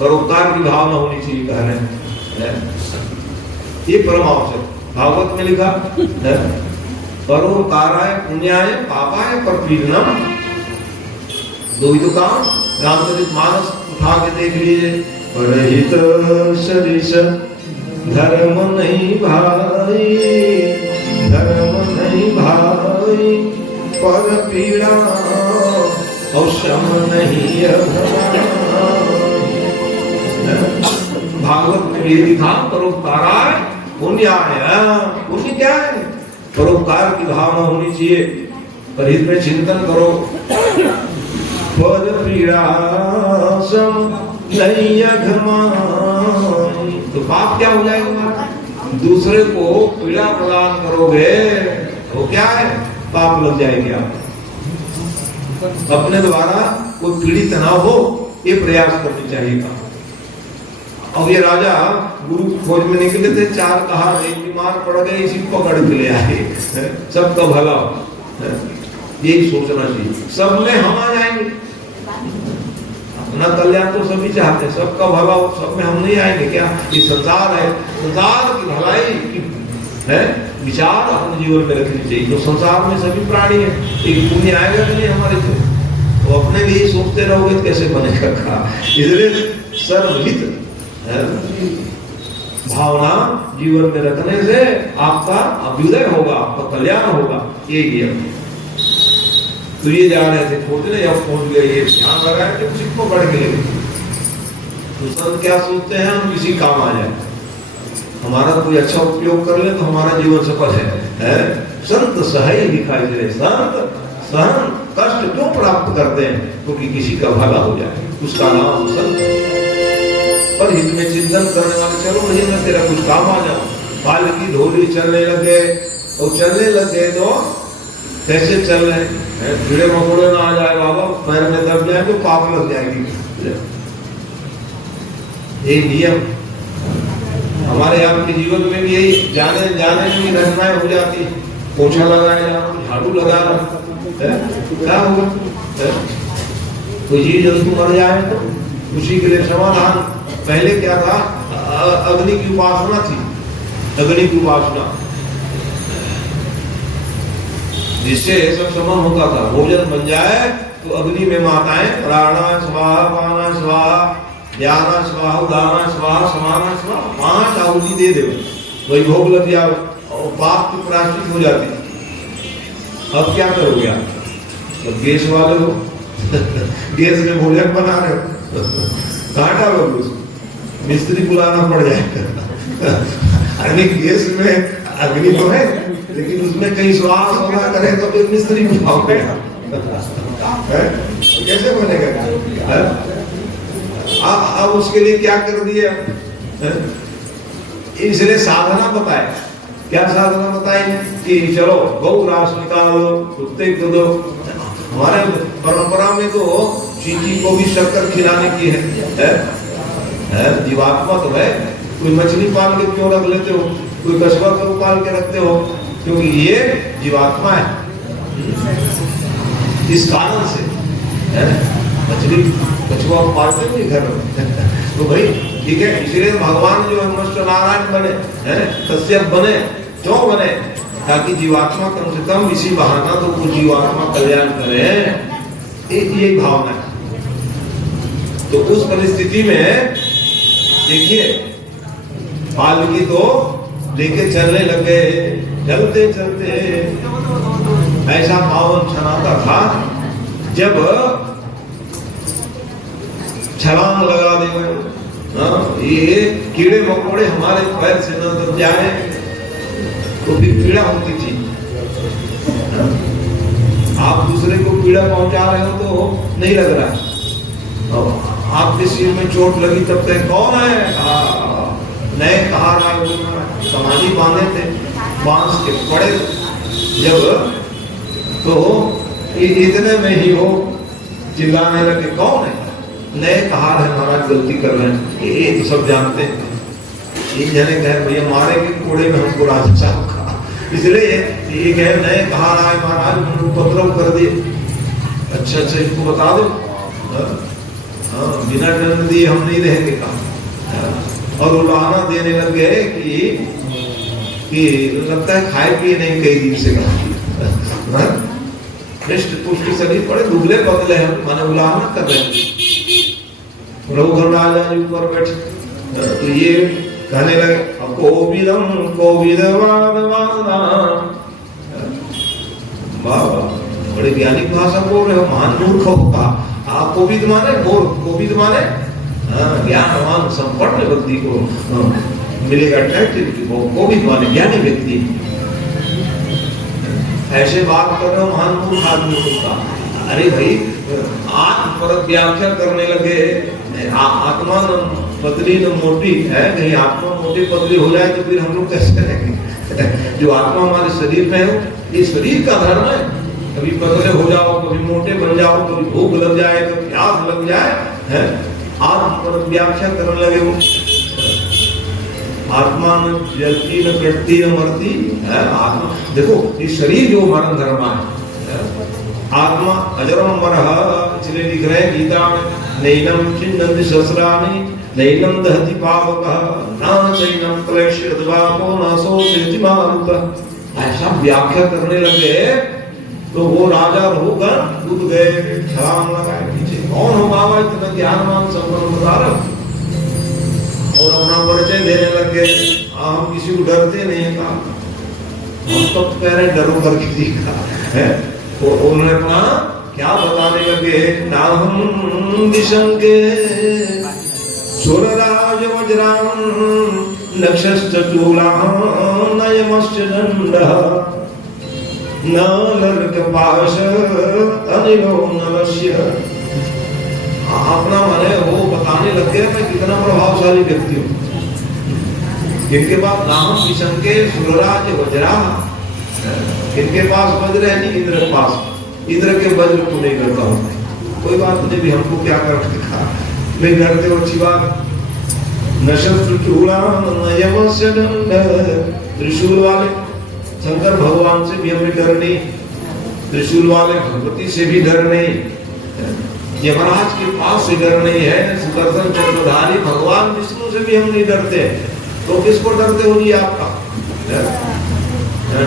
परोपकार की भावना होनी चाहिए कह रहे हैं। ये परम आवश्यक भागवत में लिखा है, परोपकाराय पुण्याय पापाय परपीडनम। दो ही तो काम, रामचरित मानस उठा के देख लीजिए। परहित सरिस धर्म नहीं भाई, धर्म नहीं भाई, पर पीड़ा और शम नहीं भागवत में ये लिखा परोपकाराय पुण्याय। पुण्य क्या है? परोपकार की भावना होनी चाहिए। परहित में चिंतन करो, पद पीड़ा सम नहीं तो पाप क्या हो जाएगा? दूसरे को पीड़ा प्रदान करोगे तो क्या है? पाप लग जाएगी। आप अपने द्वारा कोई पीड़ित ना हो ये प्रयास करनी चाहिए। अब ये राजा गुरु खोज में निकले थे, 4 कहा एक बीमार पड़ गए, इसी पकड़ के ले आए। सबका भला यही सोचना चाहिए। सब में हम आ जाएंगे, अपना कल्याण तो सभी चाहते हैं, सबका भला हो, सब में हम नहीं आएंगे क्या? ये संसार है, संसार की भलाई की है विचार अपने जीवन में रखनी चाहिए। तो संसार में सभी प्राणी है, एक पुण्य आएगा कि नहीं हमारे को? तो अपने लिए सोचते रहोगे तो कैसे बनेगा? इसलिए सर्वहित भावना जीवन में रखने से आपका अभ्युदय होगा, आपका कल्याण होगा। यही है। तो ये जा रहे थे खोजने, अब पहुंच गए, ये ध्यान लगाए कि उसी को बढ़ गए। तो संत क्या सोचते हैं? हम किसी काम आ जाए, हमारा कोई अच्छा उपयोग कर ले तो हमारा जीवन सफल है? संत सहाय दिखाई दे रहे। संत सहन कष्ट क्यों प्राप्त करते हैं? क्योंकि किसी का भला हो जाए, उसका नाम संत। पर हित में चिंतन करने वाले, चलो भैया मैं तेरा कुछ काम आ जाऊं। बाल की ढोली चलने लगे, और चलने लगे तो कैसे चल रहे हैं? कीड़े मकोड़े ना आ जाए बाबा, पैर में दब जाए तो पाप लग जाएगी। ये नियम हमारे आपके जीवन में भी यही जाने जाने की घटनाएं हो जाती है। पोछा लगाए जाना, झाड़ू लगा क्या होगा? कोई जीव जंतु मर जाए तो उसी के लिए समाधान पहले क्या था? अग्नि की उपासना थी, अग्नि की उपासना, जिससे सब समन होता था। भोजन बन जाए तो अग्नि में माताएं प्राणा स्वाहा, पाना स्वाहा, ज्ञाना स्वाहा, दाना स्वाहा, समाना स्वाहा 5 आहुति दे दे, वही भोग लग जाए और पाप की प्रायश्चित हो जाती। अब क्या करोगे आप? तो गैस वाले हो गैस में भोजन बना रहे हो, कहाँ डालोगे उसको? मिस्त्री बुलाना पड़ जाएगा। अरे गैस में अग्नि तो है, लेकिन उसमें कहीं श्वास होना करे तो फिर मिस्त्री बुलाओगे, कैसे बनेगा? अब उसके लिए क्या कर दिए? इसलिए साधना बताए। क्या साधना बताए? कि चलो गौ रास निकालो, कुत्ते को दो। हमारे परंपरा में तो चींटी को भी शक्कर खिलाने की है। जीवात्मा तो है। कोई मछली पाल के क्यों रख लेते हो? कोई कछुआ क्यों पाल के रखते हो? क्योंकि ये जीवात्मा है, इस कारण से मछली कछुआ पालते नहीं घर में। तो भाई ठीक है, इसलिए भगवान जो है मस्त नारायण बने, कश्यप बने, क्यों बने? ताकि जीवात्मा कम से कम इसी बहाना तो वो जीवात्मा कल्याण करे, एक यही भावना है। तो उस परिस्थिति में देखिए पालकी तो लेके चलने लगे, चलते चलते ऐसा पावन क्षण आता था जब छलांग लगा दे। ये कीड़े मकोड़े हमारे पैर से न दब जाए तो फिर पीड़ा होती थी। आप दूसरे को पीड़ा पहुंचा रहे हो तो नहीं लग रहा। आपके सिर में चोट लगी तब तक कौन है? नए कहा समाधि बांधे थे, बांस के पड़े जब, तो इतने में ही हो चिल्लाने लगे, कौन है? नए कहा है महाराज गलती कर रहे हैं, ये तो सब जानते हैं। एक जने कहे भैया मारे के कोड़े में हमको राजा साहब कहा, इसलिए ये कहे नए कहा रहा है महाराज, उपद्रव कर दिए। अच्छा अच्छा इसको बता दो। बिना दंड दिए हम नहीं रहेंगे कहा। और उलाहना देने लग गए कि लगता है खाए पिए नहीं कई दिन से कहा। हृष्ट पुष्ट शरीर पड़े दुबले पतले हैं, माने उलाहना कर रहे हैं। रघुवर राजा जी ऊपर बैठे तो ये कहने लगे कोविदम कोविदवादवादा। बाबा बड़े ज्ञानिक भाषा बोल रहे हो, महान मूर्ख हो कहा। आप कोविद माने मूर्ख, कोविद माने ज्ञानवान संपन्न व्यक्ति को मिलेगा टाइटल, कोविद माने ज्ञानी व्यक्ति। ऐसे बात कर रहे हो महान मूर्ख आदमी होता। अरे भाई आत्म पर व्याख्या करने लगे। आत्मा न पतली न मोटी है, कहीं आत्मा मोटी पतली हो जाए तो फिर हम लोग कैसे रहेंगे? जो आत्मा हमारे शरीर में है, ये शरीर का धर्म है। कभी पतले हो जाओ, कभी मोटे बन जाओ, कभी भूख लग जाए, कभी प्यास लग जाए, है आत्म पर व्याख्या करने लगे वो। आत्मा न जलती न कटती न मरती है आत्मा। देखो ये शरीर जो मरण धर्मा है, आत्मा अजरम मरह, इसलिए लिख रहे हैं गीता में नैनम चिन्नन्ति सहस्राणि नैनम दहति पावकः न चैनम क्लेशयति वापो न शोषयति मारुतः। ऐसा व्याख्या करने लगे तो वो राजा रोगन कूद गए, छलांग लगाए पीछे। कौन हो बाबा इतना ज्ञानवान संपन्न बता रहे? और अपना परिचय देने लगे। हम किसी को डरते नहीं कहा, हम तो पहले डरो करके दिखा है। तो उन्होंने अपना क्या बताने लगे, नाहम दिशंके सुरराज वज्राम नक्षश्चूला नयमश्च दण्डः नलर्कपाश अनिलो नलस्य। अपना मन है वो बताने लग गया मैं कितना प्रभावशाली व्यक्ति हूँ। इनके पास नाम किशन के सुरराज वज्रा, इनके पास वज्र है नहीं, इंद्र के पास, इंद्र के वज्र को नहीं करता हूँ। कोई बात नहीं, भी हमको क्या कर दिखा नहीं डरते हो, अच्छी बात। नशस्त्रचूड़ा नयमस्य दण्ड, त्रिशूल वाले शंकर भगवान से भी हमें डर नहीं, त्रिशूल वाले भगवती से भी डर नहीं, यमराज के पास से डर नहीं है, सुदर्शन चक्रधारी भगवान विष्णु से भी हम नहीं डरते। तो किसको डरते हो जी आपका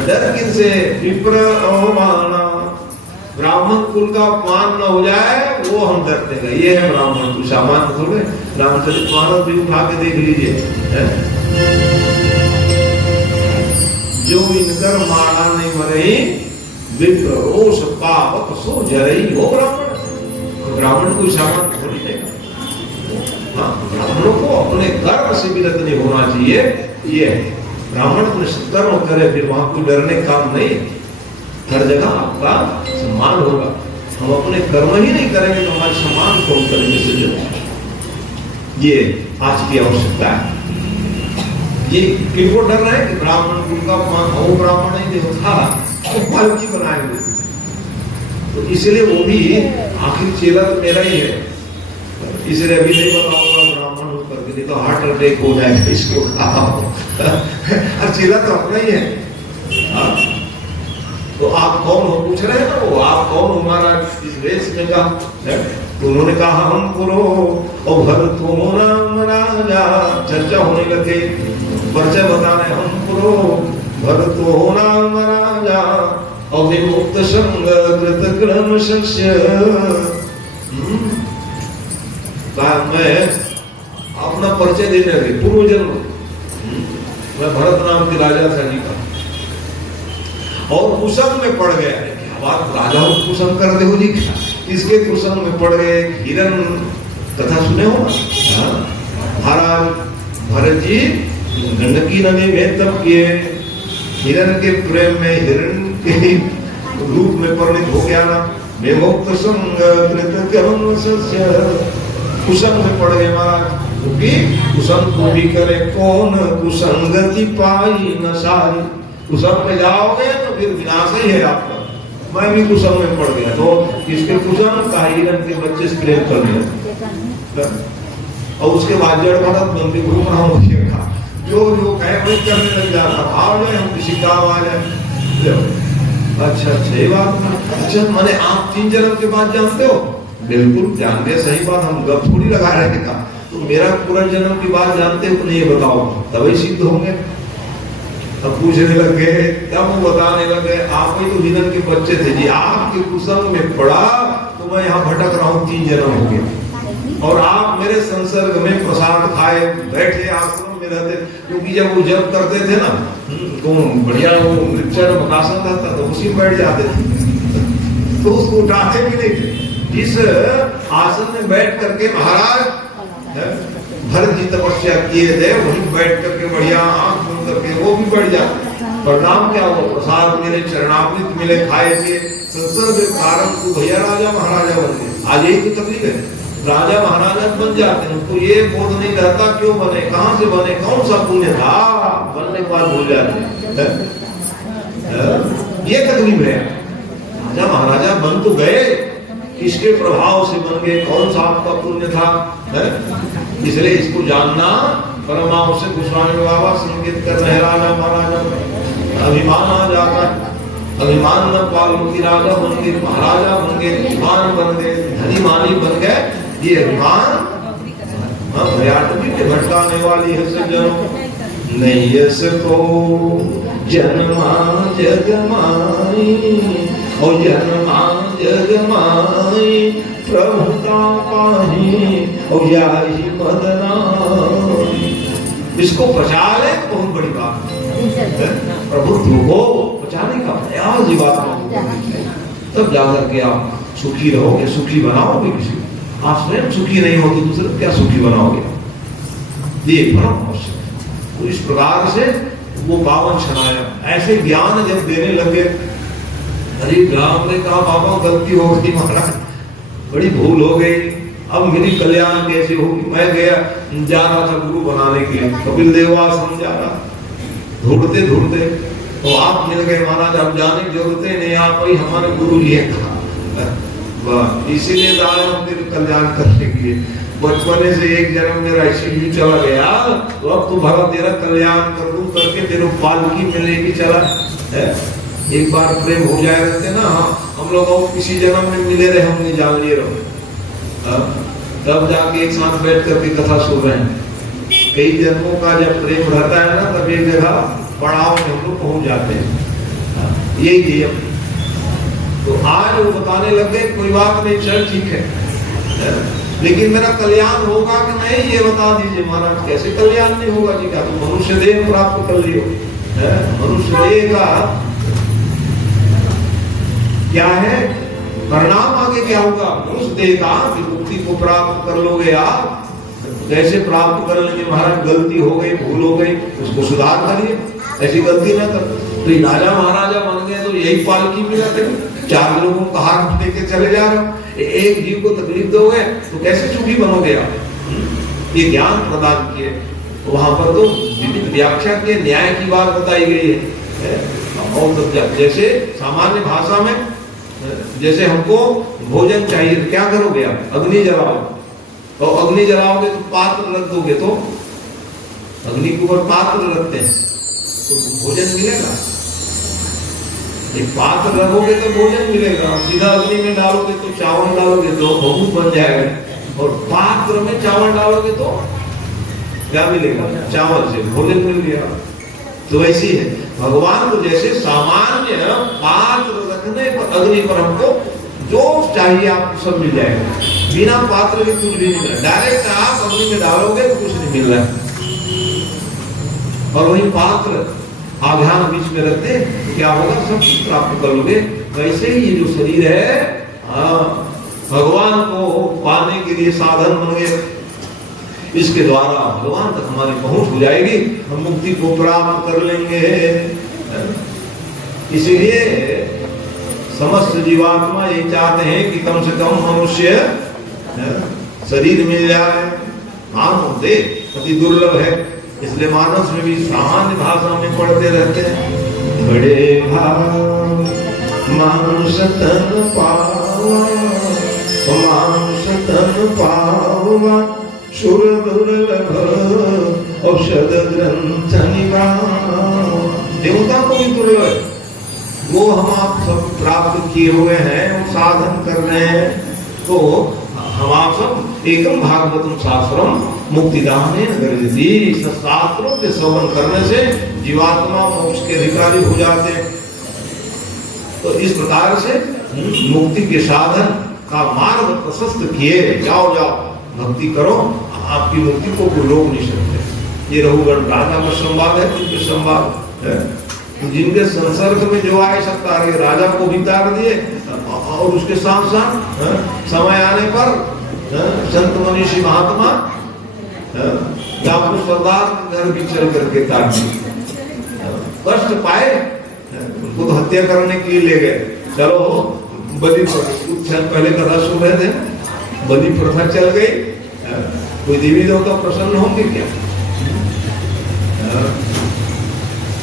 डर किनसे? विप्र अवमाना, ब्राह्मण कुल का अपमान न हो जाए वो हम डरते हैं। ये है ब्राह्मण कुल, सामान्य थोड़े। रामचरितमानस भी उठा के देख लीजिए, जो इनकर माला नहीं मरई विप्र रोष पावक सो जरई, वो ब्राह्मण। ब्राह्मण कोई सामान्य थोड़ी नहीं। ब्राह्मणों को अपने कर्म से विरत नहीं होना चाहिए। ये ब्राह्मण अपने कर्म करे, फिर वहां कोई डरने काम नहीं, हर जगह आपका सम्मान होगा। हम अपने कर्म ही नहीं करेंगे तो हमारे सम्मान कौन करेंगे? ये आज की आवश्यकता है। ये किनको डर रहे हैं कि ब्राह्मण कुल का अपमान, वो ब्राह्मण ही नहीं होता तो पालकी बनाएंगे। तो इसलिए वो भी आखिर चेला तो मेरा ही है, इसलिए अभी नहीं बताऊंगा ब्राह्मण होकर के, नहीं तो हार्ट अटैक हो जाएगा इसको। चेला तो अपना ही है। तो आप कौन हो पूछ रहे हैं ना, वो आप कौन हो महाराज इस वेश में का? तो उन्होंने कहा हम पुरो और भरत हो राम राजा। चर्चा होने लगे, परिचय बता रहे हम पुरो भरत हो राम राजा और विमुक्त संग कृत क्रम शस्य। मैं अपना परिचय देने लगे, पूर्व जन्म मैं भरत नाम के राजा था जी का, और कुसंग में पड़ गया। क्या बात, राजा को कुसंग कर दे हो जी? क्या किसके कुसंग में पड़ गए? हिरण कथा सुने हो महाराज? भरत जी गंडकी नदी में तप किए, हिरण के प्रेम में, हिरण के रूप में परिणित हो गया ना। विमुक्त संग कृत क्रम शस्य, कुसंग में पड़ गए महाराज। क्योंकि कुसंग को भी करे कौन, कुसंगति पाई न सारी। कुसंग में जाओगे तो फिर विनाश ही है आपका। मैं भी कुसंग में पड़ गया, तो किसके कुसंग का? हिरण के बच्चे से प्रेम कर लिया, और उसके बाद जड़ भरत बन के घूम रहा हूँ। जो कहे वही करने लग जाता, भाव जाए हम किसी काम आ जाए। अच्छा ये बात। अच्छा मैंने आप 3 जन्म के बाद जानते हो? बिल्कुल जानते, सही बात, हम गप थोड़ी लगा रहे थे। तो मेरा पूरा जन्म की बात जानते हो नहीं? बताओ, तभी सिद्ध होंगे। अब पूछने लगे, तब वो बताने लगे आप ही तो हिरण के बच्चे थे जी, आपके कुसंग में पड़ा तो मैं यहाँ भटक रहा हूँ, 3 जन्म हो गए। और आप मेरे संसर्ग में प्रसाद खाए बैठे आश्रम में रहते, क्योंकि जब वो जप करते थे ना तो बढ़िया वो मृक्षण मकासन रहता तो उसी में बैठ जाते थे, तो उसको उठाते भी नहीं थे। जिस आसन में बैठ करके महाराज भरत जी तपस्या किए थे, वहीं बैठ करके बढ़िया आंख बंद करके वो भी बढ़ जाते। परिणाम क्या हुआ? प्रसाद मिले, चरणामृत मिले, खाए पिए, संसर्ग कारण को भैया राजा महाराजा बन गए। आज यही तो तकलीफ है, राजा महाराजा बन जाते हैं, उनको ये बोध नहीं रहता क्यों बने, कहां से बने, कौन सा पुण्य था, बनने के बाद भूल जाते हैं। ये तकलीफ है। राजा महाराजा बन तो गए, किसके प्रभाव से बन गए, कौन सा आपका पुण्य था? इसलिए इसको जानना। परमाव से गोस्वामी बाबा संकेत कर रहे राजा महाराजा अभिमान आ जाता है। अभिमान न पालो कि राजा बन गए, महाराजा बन गए, विद्वान बन गए, धनी मानी बन गए, ये अभिमान के भटकाने वाली है सज्जनों। नहीं को जन्मा जगमाई और जन्मा जगमाई प्रभुता पाही और याही मदनाई। इसको बचा ले बहुत बड़ी बात है। प्रभुत्व को बचाने का प्रयास ही बात तब जाकर के आप सुखी रहोगे, सुखी बनाओगे किसी को। आप स्वयं सुखी नहीं हो तो दूसरे क्या सुखी बनाओगे? ये परम आवश्यक। तो इस प्रकार से वो पावन क्षण आया। ऐसे ज्ञान जब देने लगे, अरे राम ने कहा बाबा गलती हो गई महाराज, बड़ी भूल हो गई, अब मेरी कल्याण कैसे होगी। मैं गया जा रहा था गुरु बनाने के लिए, कपिल देव समझा रहा, ढूंढते ढूंढते तो आप मिल गए महाराज। अब जाने की जरूरत नहीं, आप ही हमारे गुरु जी कहा, इसीलिए तो आया हूं तेरे कल्याण करने के लिए। बचपने से एक जन्म मेरा इसीलिए चला गया, तो अब तू भला तेरा कल्याण कर दूं करके तेरे पालकी में लेके चला है। एक बार प्रेम हो जाए रहते ना, हम लोग और किसी जन्म में मिले रहे, हम नहीं जान लिए रहो, तब जाके एक साथ बैठ करके कथा सुन रहे हैं। कई जन्मों का जब प्रेम रहता है ना, तब एक जगह पड़ाव में हम लोग पहुंच जाते हैं। यही नियम। तो आज वो बताने लगे कोई बात नहीं, चल ठीक है, लेकिन मेरा कल्याण होगा कि नहीं ये बता दीजिए। महाराज कैसे कल्याण नहीं होगा जी? क्या तो मनुष्य देह प्राप्त कर लियो, मनुष्य देह का क्या है परिणाम, आगे क्या होगा? मनुष्य देह का मुक्ति को प्राप्त कर लोगे आप। कैसे प्राप्त कर लेंगे महाराज? गलती हो गई, भूल हो गई, उसको सुधार करिए, ऐसी गलती ना कर। तो राजा महाराजा बन गए तो यही पालकी मिला थे, 4 लोगों को हाथ लेके चले जा रहे, एक जीव को तकलीफ दोगे तो कैसे सुखी बनोगे आप? ये ज्ञान प्रदान किए, वहां पर तो विविध व्याख्या के न्याय की बात बताई गई है। और तो जैसे सामान्य भाषा में, जैसे हमको भोजन चाहिए, क्या करोगे आप? अग्नि जलाओ, और अग्नि जलाओगे तो पात्र रख दोगे, तो अग्नि के ऊपर पात्र रखते हैं तो भोजन मिलेगा। एक पात्र रखोगे तो भोजन मिलेगा, सीधा अग्नि में डालोगे तो चावल डालोगे तो बहुत बन जाएगा, और पात्र में चावल डालोगे तो क्या मिलेगा? चावल से भोजन मिल गया। तो ऐसी है भगवान को, जैसे सामान्य पात्र रखने पर अग्नि पर हमको जो चाहिए आपको सब मिल जाएगा, बिना पात्र के कुछ भी नहीं मिला। डायरेक्ट आप अग्नि में डालोगे तो कुछ नहीं मिल रहा है, और वही पात्र आधान बीच में रखते तो क्या होगा? सब कुछ प्राप्त कर लोगे। वैसे ही ये जो शरीर है, भगवान को पाने के लिए साधन बन गए, इसके द्वारा भगवान तक हमारी पहुंच हो जाएगी, हम मुक्ति को प्राप्त कर लेंगे। इसीलिए समस्त जीवात्मा ये चाहते हैं कि कम से कम मनुष्य शरीर मिल जाए। मानव देह अति दुर्लभ है, इसलिए मानस में भी सामान्य भाषा में पढ़ते रहते हैं, बड़े भाव मानुष तन पावा, मानुष तन पावा, सुर दुर्लभ औषध ग्रंथ निवास। देवता को भी दुर्लभ है, वो हम आप सब प्राप्त किए हुए हैं, वो साधन कर रहे हैं। तो हम आप सब एकम भागवतम शास्त्रम मुक्तिदाने नगरयति, शास्त्रों के श्रवण करने से जीवात्मा मोक्ष के अधिकारी हो जाते हैं। तो इस प्रकार से मुक्ति के साधन का मार्ग प्रशस्त किए। जाओ जाओ भक्ति करो, आपकी मुक्ति को कोई रोक नहीं सकते। ये रघुगण राजा का संवाद है, जिनके संवाद है, जिनके संसर्ग में जो आए सब तार के राजा को भी तार दिए, और उसके साथ साथ समय आने पर संत मनीषी महात्मा आपको सरदार घर भी चल करके तार दिए। कष्ट पाए, उनको तो हत्या करने के लिए ले गए। चलो बलि प्रथा, पहले कथा सुन रहे थे, बलि प्रथा चल गई। कोई देवी देवता प्रसन्न होंगे क्या?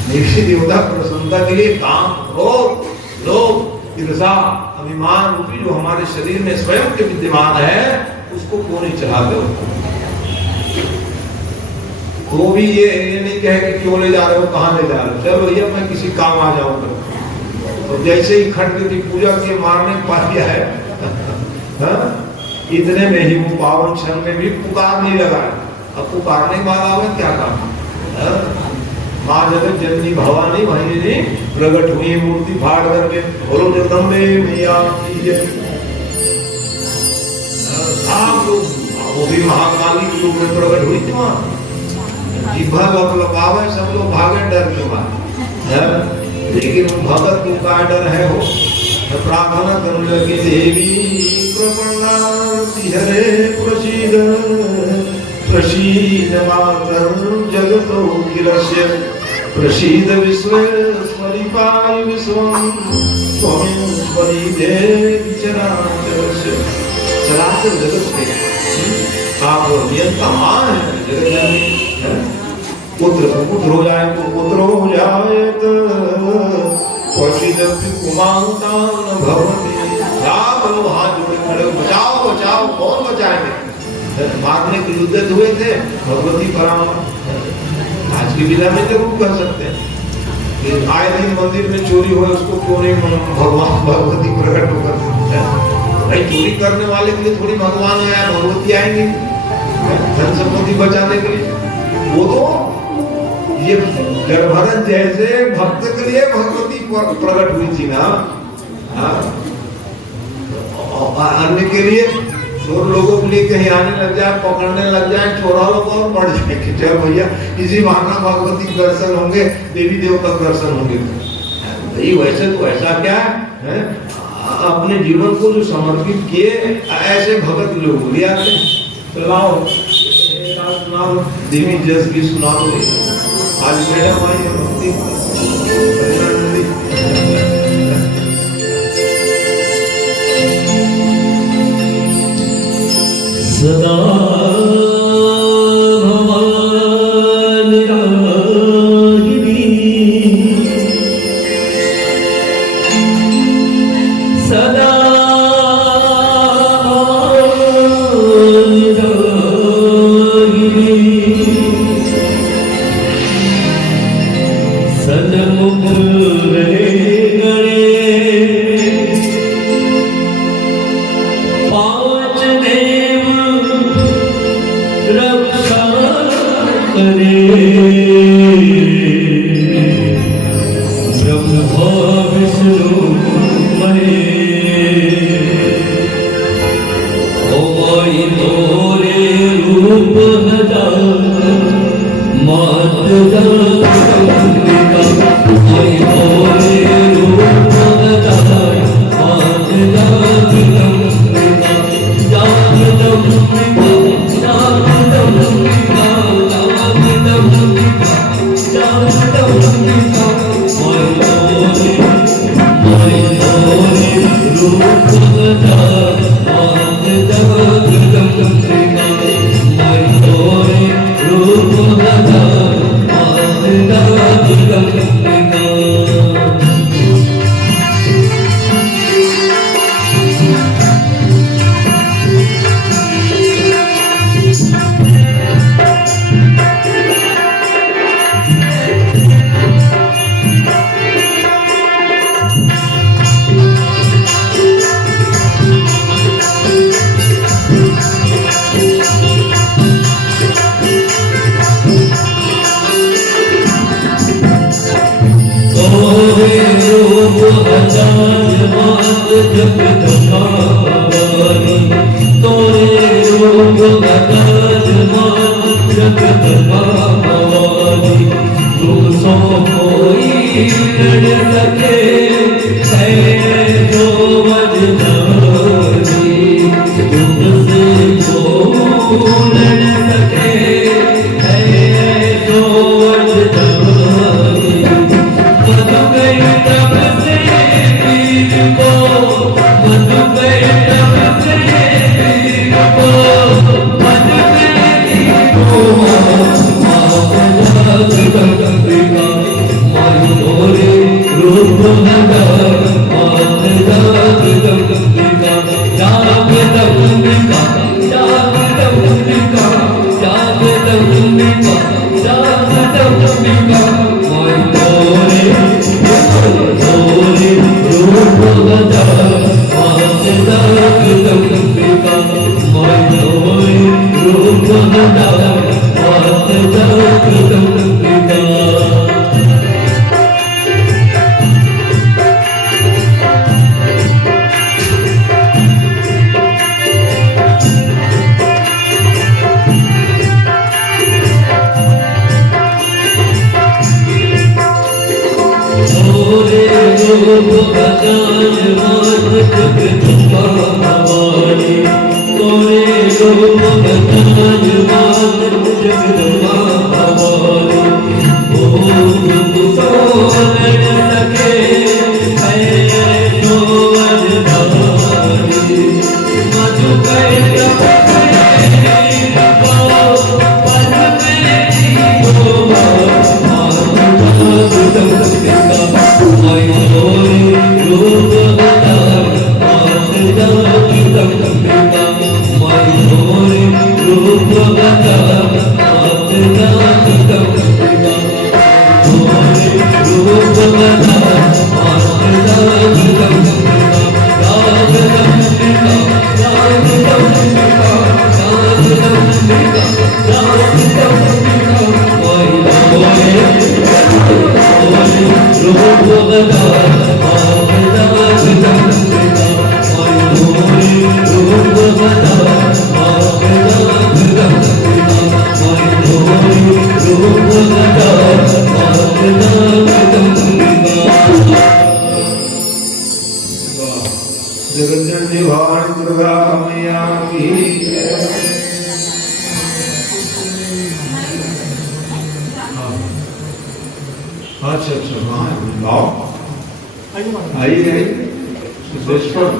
देवी देवता प्रसन्नता के लिए काम, क्रोध, लोभ, ईर्ष्या, अभिमान रूपी जो हमारे शरीर में स्वयं के विद्यमान है, उसको क्यों नहीं चढ़ाते हो? तो भी ये नहीं कहे कि क्यों ले जा रहे हो, कहाँ ले जा रहे हो, चलो भैया मैं किसी काम आ जाऊंगा। तो जैसे ही खड्ग की पूजा के मारने पा गया है, इतने में ही वो पावन क्षण में भी पुकार नहीं लगा। अब पुकारने के बाद आवे क्या काम? माँ जगत जननी भवानी भवानी प्रकट हुई मूर्ति फाड़ करके, बोलो जगदम्बे मैया की जय। वो भी महाकाली के रूप में प्रकट हुई थी वहां। जिह्वा लपलपावे, सब लोग भागे डर के मारे, लेकिन वो भगत को का डर है हो। प्रार्थना करने लगी, देवी प्रपन्नाति हरे प्रसीद, प्रसीद मातर जगतोऽखिलस्य प्रसीद विश्वेश्वरि पाहि विश्वं त्वमेश्वरि देवि चराचरस्य। चराचर जगत के आप नियंता मां है, जगत जननी। पुत्र को पुत्र हो जाए तो पुत्र हो जाए, क्वचिद कुमांतान भवति। आप लोग हाथ जोड़े खड़े हो, बचाओ बचाओ, कौन बचाएंगे? मारने के युद्ध हुए थे भगवती परामर्श। आज की विधा में जरूर कर सकते हैं कि आए दिन मंदिर में चोरी हो, उसको क्यों नहीं भगवान भगवती प्रकट होकर भाई चोरी करने वाले के लिए थोड़ी भगवान आया, भगवती आएंगे धन संपत्ति बचाने के लिए। वो तो ये गर्भरत जैसे भक्त के लिए भगवती प्रकट हुई थी ना, अन्य के लिए चोर लोगों के लिए कहीं आने लग जाए, पकड़ने लग जाए, चोरा लोग और बढ़ जाए कि चल भैया इसी बहाना भगवती के दर्शन होंगे, देवी देवता के दर्शन होंगे। भाई वैसे तो ऐसा क्या है, अपने जीवन को जो समर्पित किए ऐसे भगत लोग लिया सुनाओ देवी जस की सुनाओ। आज मैडम आई भक्ति सदा भवानी रागिनी, सदा भवानी तो जगज्जननी भवानी दुर्गा मैया की अच्छा अच्छा हाँ लाओ आइए सिद्धेश्वर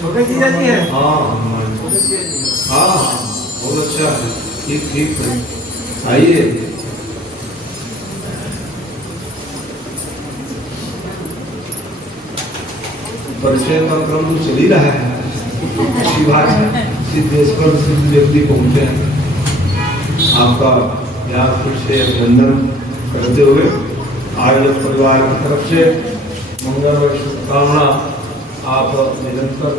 छोटे जीजा जी है। हाँ हाँ बहुत अच्छा है ठीक ठीक है आइए परिचय का क्रम तो चल ही रहा है अच्छी बात है सिद्धेश्वर सिद्ध व्यक्ति पहुंचे हैं आपका यहाँ फिर से अभिनंदन करते हुए आयोजक परिवार की तरफ से मंगल व शुभकामना आप निरंतर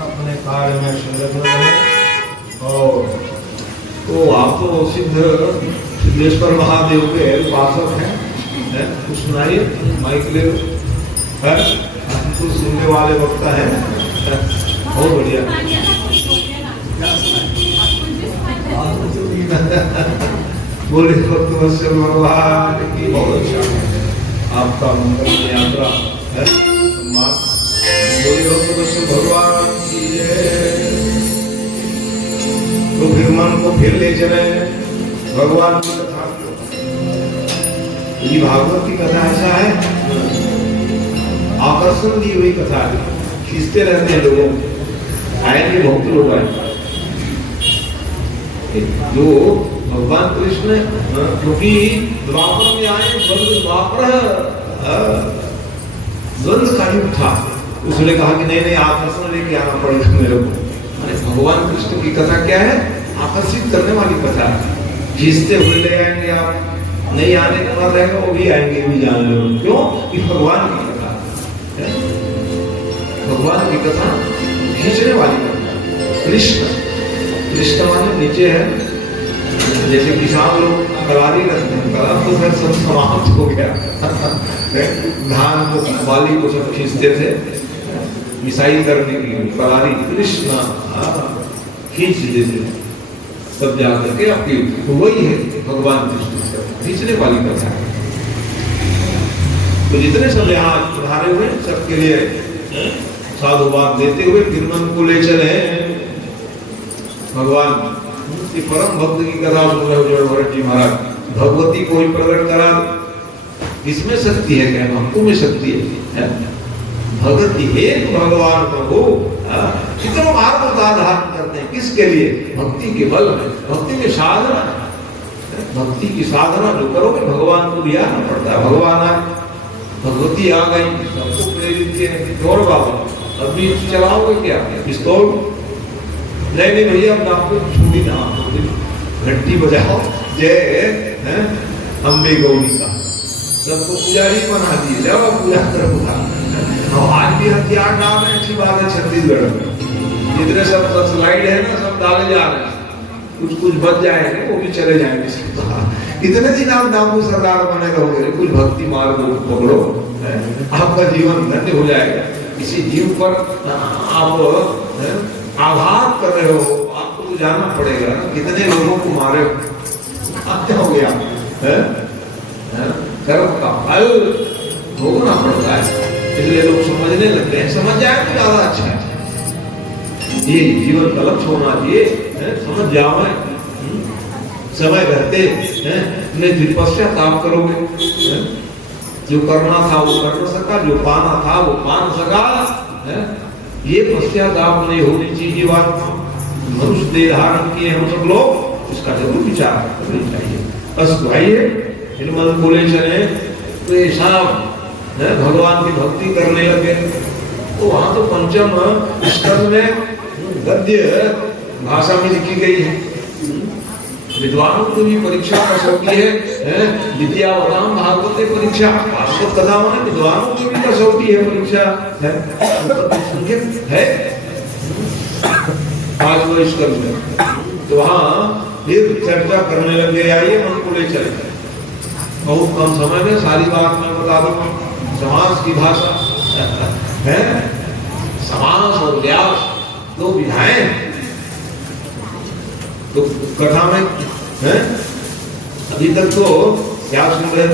अपने कार्य में संलग्न रहें और तो आप तो सिद्धेश्वर महादेव के उपासक हैं कुछ सुनाइए माइक ले है कुछ सुनने वाले वक्ता है बहुत बढ़िया बोले भगवान की बहुत अच्छा आपका मंगल यात्रा है सम्मान बोले भगवान की तो फिर मन को फिर ले चले भगवान की कथा ये भागवत की कथा ऐसा है आकर्षण दी हुई कथा है खींचते रहते हैं लोगों आएंगे बहुत लोग आएंगे जो भगवान कृष्ण क्योंकि द्वापर में आए द्वापर द्वंद का युग था उसने कहा कि नहीं आकर्षण लेके आना पड़ेगा मेरे को अरे भगवान कृष्ण की कथा क्या है आकर्षित करने वाली कथा है खींचते हुए ले आएंगे आप नहीं आने का मत रहेगा वो भी आएंगे भी जान लो क्यों कि भगवान की कथा है भगवान की कथा खींचने वाली कथा कृष्ण कृष्ण माने नीचे है जैसे किसान लोग कलारी रखते हैं कला तो फिर सब समाप्त हो गया धान को बाली को सब खींचते थे मिसाई करने की कलारी कृष्ण खींच देते सब जाकर के आपकी तो वही है भगवान कृष्ण खींचने वाली कथा है तो जितने सब यहाँ पधारे हुए सबके लिए साधुवाद देते हुए फिर मन को ले चले भगवान की परम भक्त की कथा सुन रहे हो जड़ जी महाराज भगवती को ही प्रकट करा इसमें शक्ति है क्या हमको में शक्ति है भगवती हे भगवान प्रभु कितना मार्ग धारण करते हैं किसके लिए भक्ति के बल में भक्ति के साधना भक्ति की साधना जो करोगे भगवान को भी आना पड़ता है भगवान आए भगवती आ गई सबको प्रेरित किए दौड़ बाबा अभी चलाओगे क्या पिस्तौल नहीं भैया अब आपको छूटी ना घंटी बजाओ जय अम्बे गौरी का सबको पुजारी बना दिए जब पूजा करो आज भी हथियार डाल रहे अच्छी बात है छत्तीसगढ़ में जितने सब स्लाइड है ना सब डाले जा रहे हैं कुछ कुछ बच जाएंगे वो भी चले जाएंगे इतने दिन आप डाकू सरदार बने रहोगे कुछ भक्ति मार्ग पकड़ो आपका जीवन धन्य हो जाएगा किसी जीव पर आप आघात कर रहे हो आपको तो जाना पड़ेगा कितने लोगों को मारे हो गया कर्म का फल भोगना पड़ता है इसलिए लोग समझने लगते हैं समझ जाए तो ज्यादा अच्छा है ये जीवन का लक्ष्य होना चाहिए, समझ जाओ है। समय रहते नहीं फिर पश्चाताप करोगे। जो करना था वो कर न सका, जो पाना था वो पा न सका, ये पश्चाताप नहीं होनी चाहिए। बात मनुष्य देह धारण किए हम सब लोग, इसका जरूर विचार करना चाहिए। बस भाई निर्मल बोले चले तो ये सब भगवान की भक्ति करने लगे। तो वहां तो पंचम स्कंद में गद्य भाषा में लिखी गई है। विद्वानों की भी परीक्षा कसौटी है, विद्यावताम भागवते परीक्षा, भागवत कथा में विद्वानों की भी कसौटी है, परीक्षा है, संकेत है पांचवें स्कंद में। तो वहां फिर चर्चा करने लगे। आइए मन को ले चले, बहुत कम समय में सारी बात मैं बता दूंगा। समास की भाषा है, समास और व्यास दो विधाएं। तो कथा में है अभी तक तो क्या सुन रहे थे,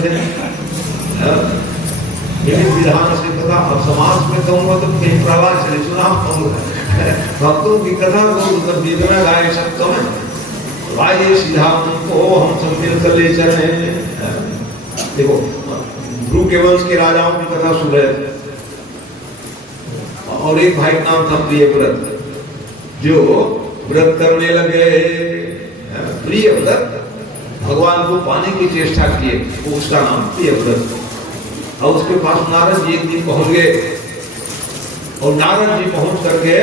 विधान से कथा। अब समाज में कहूंगा तो कहीं प्रवाह चले सुना भक्तों की कथा को मतलब वेदना गाय सकते हैं। भाई सीधा उनको हम सब मिलकर ले चले। देखो ध्रुव के वंश के राजाओं की कथा सुन रहे थे, और एक भाई नाम था प्रियव्रत, जो व्रत करने लगे। प्रियव्रत भगवान को पाने की चेष्टा किए, तो उसका नाम प्रियव्रत। और उसके पास नारद जी एक दिन पहुंच गए, और नारद जी पहुंच करके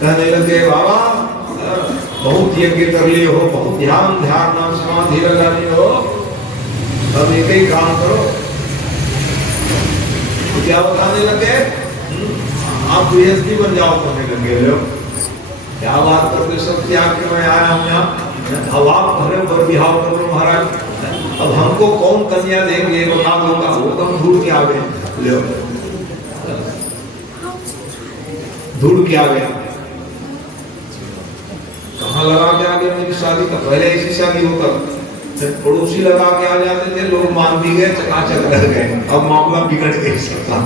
कहने लगे बाबा बहुत यज्ञ कर लिए हो, बहुत ध्यान नाम समाधि लगा लिए हो, अब एक ही काम करो। तो क्या बताने लगे, आप गृहस्थी बन जाओ कहने लगे। लोग क्या बात करते, सब त्याग के मैं आया हूँ यहाँ। अब आप घरे पर बिहाव कर लो महाराज, अब हमको कौन कन्या देंगे बता दो का, वो तो हम ढूंढ के आ गए। ढूंढ के आ गए, कहाँ लगा के आ गए मेरी शादी का। पहले ऐसी शादी होता, पड़ोसी लगा के आ जाते थे, लोग मान भी गए, चकाचक रह गए। अब मामला बिगड़ गई सबका।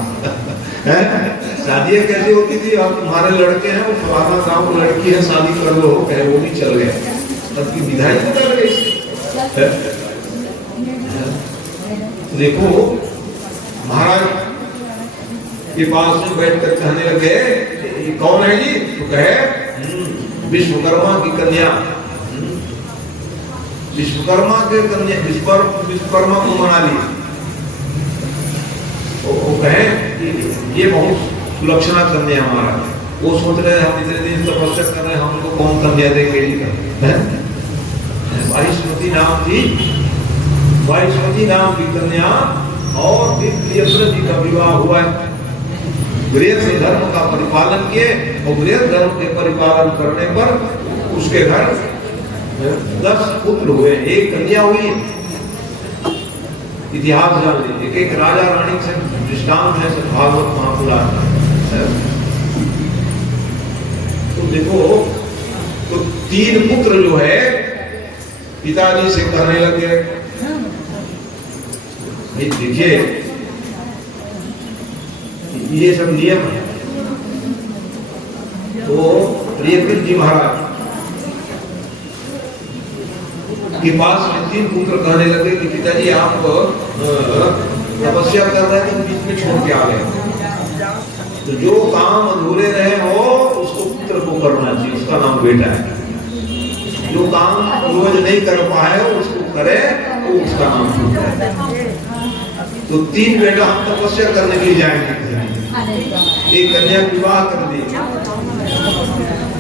शादी कैसी होती थी, अब तुम्हारे लड़के हैं, वो फलाना गाँव लड़की है, शादी कर लो, कहे वो भी चल गए। तब की विधाई बदल गई। देखो महाराज के पास में बैठ कर कहने लगे कौन है जी, तो कहे विश्वकर्मा की कन्या। विश्वकर्मा के कन्या, विश्वकर्मा को मना ली। वो कहे ये बहुत सुलक्षणा कन्या हमारा। वो सोच रहे हम इतने दिन तपस्या कर रहे हैं, हमको कौन कन्या देंगे। वायुस्मती नाम थी, वायुस्मती नाम की कन्या। और फिर प्रियव्रत जी का विवाह हुआ है। गृह से धर्म का परिपालन किए, और गृह धर्म के परिपालन करने पर उसके घर 10 पुत्र हुए, एक कन्या हुई। इतिहास जान लीजिए, एक राजा रानी से दृष्टांत है भागवत महापुराण। तो देखो, तो 3 पुत्र जो है पिताजी से कहने लगे, देखिए ये सब नियम है। तो प्रियव्रत जी महाराज के पास में 3 पुत्र कहने लगे कि पिताजी आप तपस्या कर रहे थे, बीच में छोड़ के आ गए। तो जो काम अधूरे रहे हो उसको पुत्र को करना चाहिए, उसका नाम बेटा है। जो काम पूर्वज नहीं कर पाए उसको करे तो उसका नाम पुत्र है। तो 3 बेटा हम तपस्या करने के लिए जाएंगे, एक कन्या विवाह कर दी,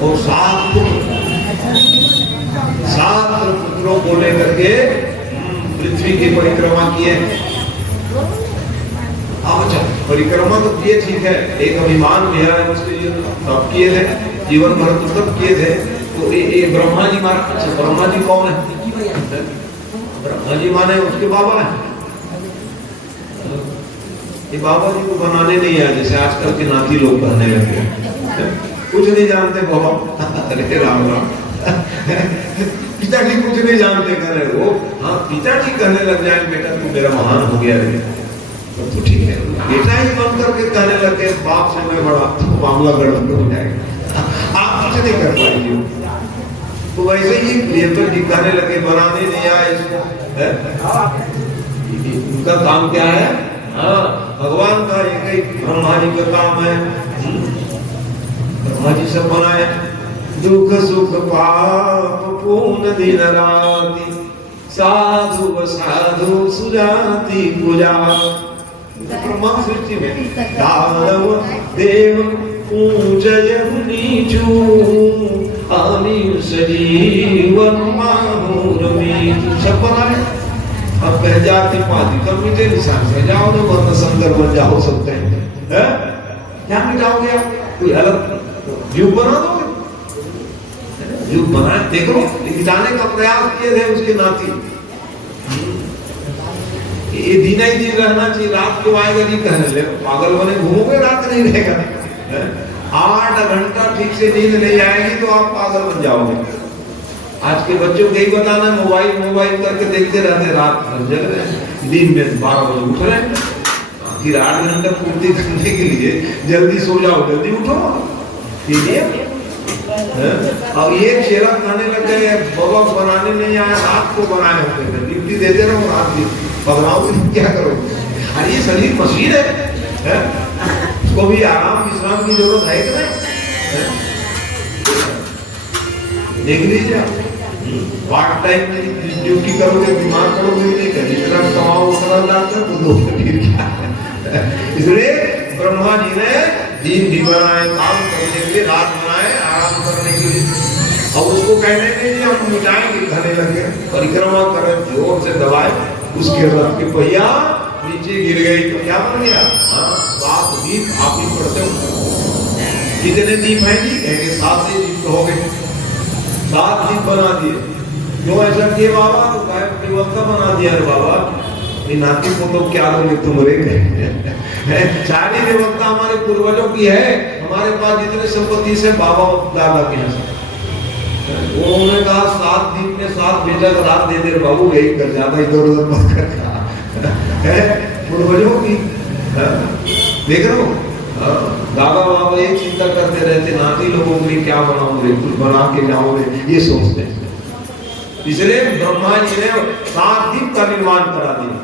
और 7 पुत्रों को लेकर के पृथ्वी की परिक्रमा किए। अच्छा, परिक्रमा तो किए ठीक है, एक अभिमान भी है उसके लिए तब किए थे, जीवन भर तो तब किए थे। तो ये ब्रह्मा जी माने, अच्छा ब्रह्मा जी कौन है? ब्रह्मा जी माने उसके बाबा है। ये बाबा जी को बनाने नहीं आए, जैसे आजकल के नाती लोग कहने लगे, कुछ नहीं जानते बाबा। अरे राम राम, पिताजी कुछ नहीं जानते कह रहे हो। हाँ पिताजी कहने लग जाए बेटा तू मेरा महान हो गया रे, तो ठीक है बेटा ही बन करके कहने लगे बाप से मैं बड़ा, तो मामला गड़बड़ हो जाएगा, आप कुछ नहीं कर पाएंगे। तो वैसे ही प्रियंकर दिखाने लगे, बनाने नहीं आए इसको, उनका काम क्या है? हाँ, भगवान का एक ही ब्रह्मा जी का काम है, ब्रह्मा जी सब बनाए। दुख सुख पाप पूर्ण दिन राति, साधु साधु सुजाति पूजा। ब्रह्मा सृष्टि में दानव देव पूजय नीचू, आमी सजीवन माहुरमी, सब बनाए। अब कह जाती पाती कब मिटे निशान से जाओ ना, वरना संकर बन जाओ सकते हैं, क्या मिटाओगे आप? कोई अलग युग बना दोगे? युग बनाए, देखो मिटाने का प्रयास किए थे उसके नाती। ये दिन ही दिन रहना चाहिए, रात क्यों आएगा नहीं कहने ले, पागल बने घूमोगे, रात नहीं रहेगा। 8 घंटा ठीक से नींद नहीं आएगी तो आप पागल बन जाओगे। आज के बच्चों को यही बताना, मोबाइल मोबाइल करके देखते रहते, रात भर जग रहे, दिन में 12 बजे उठ रहे, फिर 8 घंटा पूर्ति करने के लिए जल्दी सो जाओ, जल्दी उठो। अब ये चेहरा खाने लग गए, बाबा बनाने नहीं आया, रात को बनाए होते थे, ड्यूटी देते रहो, रात दिन बदलाव क्या करोगे? अरे ये शरीर मशीन है, उसको भी आराम विश्राम की जरूरत है कि नहीं? देख लीजिए, पार्ट टाइम में ड्यूटी करोगे, बीमार करोगे नहीं, जितना कमाओ उतना डॉक्टर को दो, फिर क्या? इसलिए ब्रह्मा जी ने दिन भी बनाए, काम करने के लिए, रात बनाए आराम करने के लिए। अब उसको कहने के लिए हम मिटाएंगे, कहने लगे, परिक्रमा करें, जोर से दबाए, उसके रथ की पहिया नीचे गिर गई तो क्या बन गया? 7 दीप आप ही पढ़ते हो, कितने दीप हैं जी? 7 दीप हो गए, 7 दीप बना दिए। क्यों ऐसा किए बाबा? तो गाय देवता बना दिया है बाबा, ये नाती को तो क्या लोगे तुम रे? सारी देवता हमारे पूर्वजों की है, हमारे पास जितने संपत्ति से बाबा दादा के हैं। वो उन्होंने कहा 7 दीप में 7 बेटा का रात दे दे बाबू, यही कर, ज्यादा इधर उधर मत कर। पूर्वजों की देख रहे हो, दादा बाबा ये चिंता करते रहते, नाती लोगों के लिए क्या बनाओगे, कुछ बना के जाओगे, ये सोचते हैं। इसलिए ब्रह्मा जी ने 7 दीप का निर्माण करा दिया।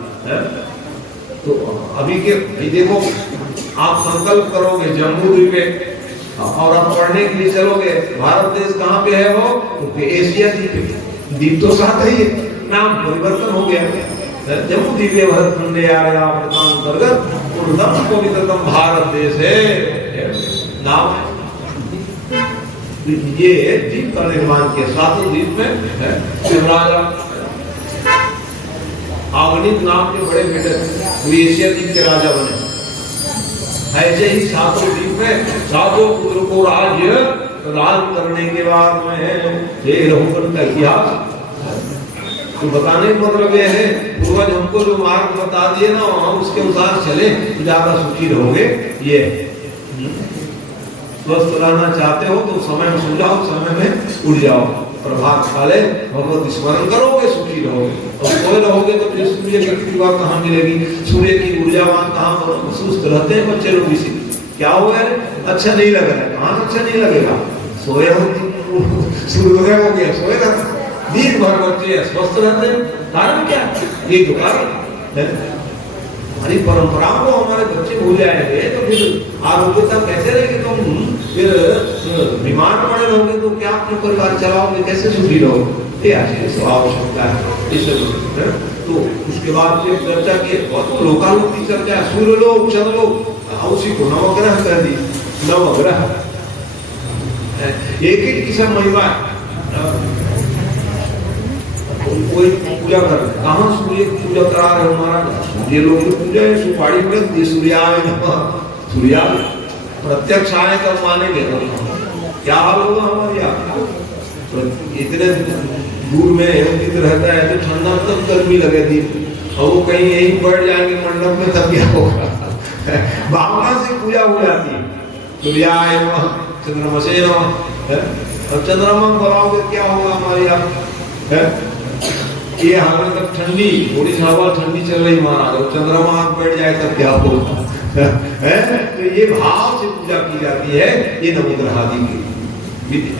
तो अभी के देखो, आप संकल्प करोगे जम्मू द्वीप पे और आप पढ़ने के लिए चलोगे, भारत देश कहाँ पे है? वो तो एशिया द्वीप, द्वीप तो 7 ही है, नाम परिवर्तन हो गया, जम्मू द्वीप भरतखंडे अंतर्गत पूर्णतम पवित्रतम भारत देश है नाम है। ये द्वीप का निर्माण किया, 7 द्वीप में राजा आगणित नाम के बड़े बेटे एशिया द्वीप के राजा बने। ऐसे ही 7 द्वीप में 7 पुत्र को राज्य प्रदान करने के बाद में ये रघुकुल का इतिहास तो बताने का मतलब ये है, पूर्वज हमको जो मार्ग बता दिए ना, हम उसके अनुसार चले, ज्यादा सुखी रहोगे। ये स्वस्थ रहना चाहते हो तो समय में सो जाओ, समय में उठ जाओ, प्रभात काले भगवत स्मरण करोगे, सुखी रहोगे। और सोए रहोगे तो फिर सूर्य की कृपा कहाँ मिलेगी? सूर्य की ऊर्जावान कहाँ? सुस्त रहते हैं बच्चे लोग इसी, क्या हो गया? अच्छा नहीं लग रहा है, कहाँ अच्छा नहीं लगेगा? सोए हो, सूर्योदय हो गया, सोए रहते दिन भर बच्चे स्वस्थ रहते हैं, कारण क्या? ये तो कारण है। हमारी परंपरा को हमारे बच्चे भूल जाएंगे तो फिर आरोग्यता कैसे रहेगी? तुम फिर बीमार पड़े रहोगे तो क्या अपने परिवार चलाओगे, कैसे सुखी रहोगे? ये आवश्यकता है। तो उसके बाद फिर चर्चा की, बहुत लोकालोक की चर्चा, सूर्यलोक चंद्रलोक, उसी को नवग्रह कर दी। नवग्रह एक ही किस्म महिमा है, कोई पूजा कर, कहाँ सूर्य की पूजा करा रहे हमारा? सूर्य लोग की पूजा है, सुपारी में सूर्याय नमः, सूर्या प्रत्यक्ष आए तब मानेंगे तो क्या हाल होगा हमारे यहाँ? तो इतने दूर में एवं रहता है तो ठंडा तब गर्मी लगेगी, और वो कहीं यहीं बैठ जाएंगे मंडप में, तब क्या होगा? भावना से पूजा हो जाती है, सूर्याय नमः, चंद्रमसे नमः। और चंद्रमा बनाओगे क्या होगा हमारे यहाँ? ये हमें तक ठंडी, थोड़ी सी हवा ठंडी चल रही महाराज, और चंद्रमा बैठ जाए तब क्या होगा? है तो ये भाव से पूजा की जाती है। ये नवग्रह आदि की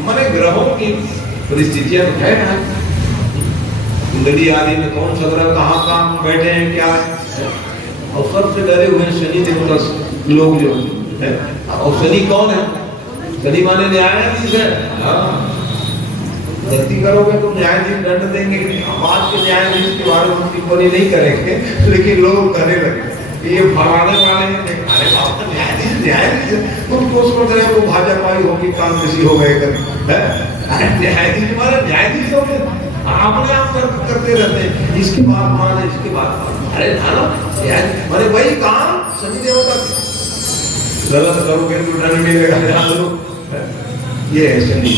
माने ग्रहों की परिस्थितियां तो है ना, कुंडली आदि में कौन सा ग्रह कहाँ बैठे हैं क्या है, और सबसे डरे हुए हैं शनि देवता लोग जो है। और शनि कौन है? शनि माने न्यायाधीश है। गलती करोगे तो न्यायाधीश दंड देंगे। आज के न्यायाधीश के बारे में हम टिप्पणी नहीं करेंगे, लेकिन लोग करने लगे ये भगाने वाले हैं। अरे बाप रे, न्यायाधीश तुम तो सोच रहे हो भाजपाई होगी, कांग्रेसी हो गए कर, न्यायाधीश मारे न्यायाधीश हो गए, अपने आप करते रहते हैं। इसके बाद माने, इसके बाद अरे ना माने वही काम शनि देवता गलत करोगे तो दंड मिलेगा। ये है शनि।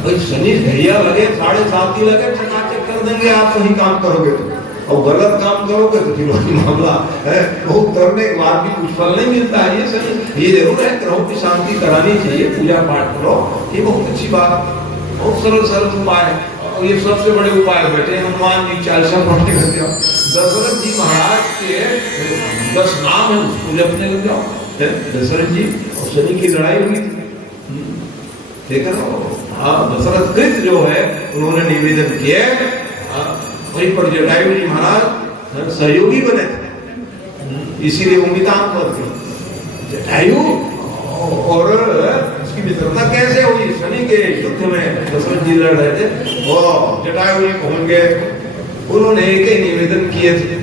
भाई शनि भैया लगे 7.5 ही लगे, चकाचक कर देंगे आप सही काम करोगे तो, और गलत काम करोगे तो फिर वही मामला है। वो करने के बाद भी कुछ फल नहीं मिलता है। ये शनि ये जरूर है, ग्रहों की शांति करानी चाहिए, पूजा पाठ करो, ये बहुत अच्छी बात, बहुत सरल सरल उपाय है। और ये सबसे बड़े उपाय बैठे हनुमान जी 40 पढ़ने लग जाओ, दशरथ जी महाराज के 10 नाम है उसको जपने लग जाओ। दशरथ जी और शनि की लड़ाई हुई थी, देखा ना। हाँ, दशरथ कृत जो है उन्होंने निवेदन किया, वहीं पर जटायु जी महाराज सहयोगी बने थे, इसीलिए उम्मीदान पद थे जटायु। और इसकी मित्रता कैसे हुई? शनि के युद्ध में दशरथ जी लड़ रहे थे और जटायु जी पहुंच गए, उन्होंने एक ही निवेदन किए थे,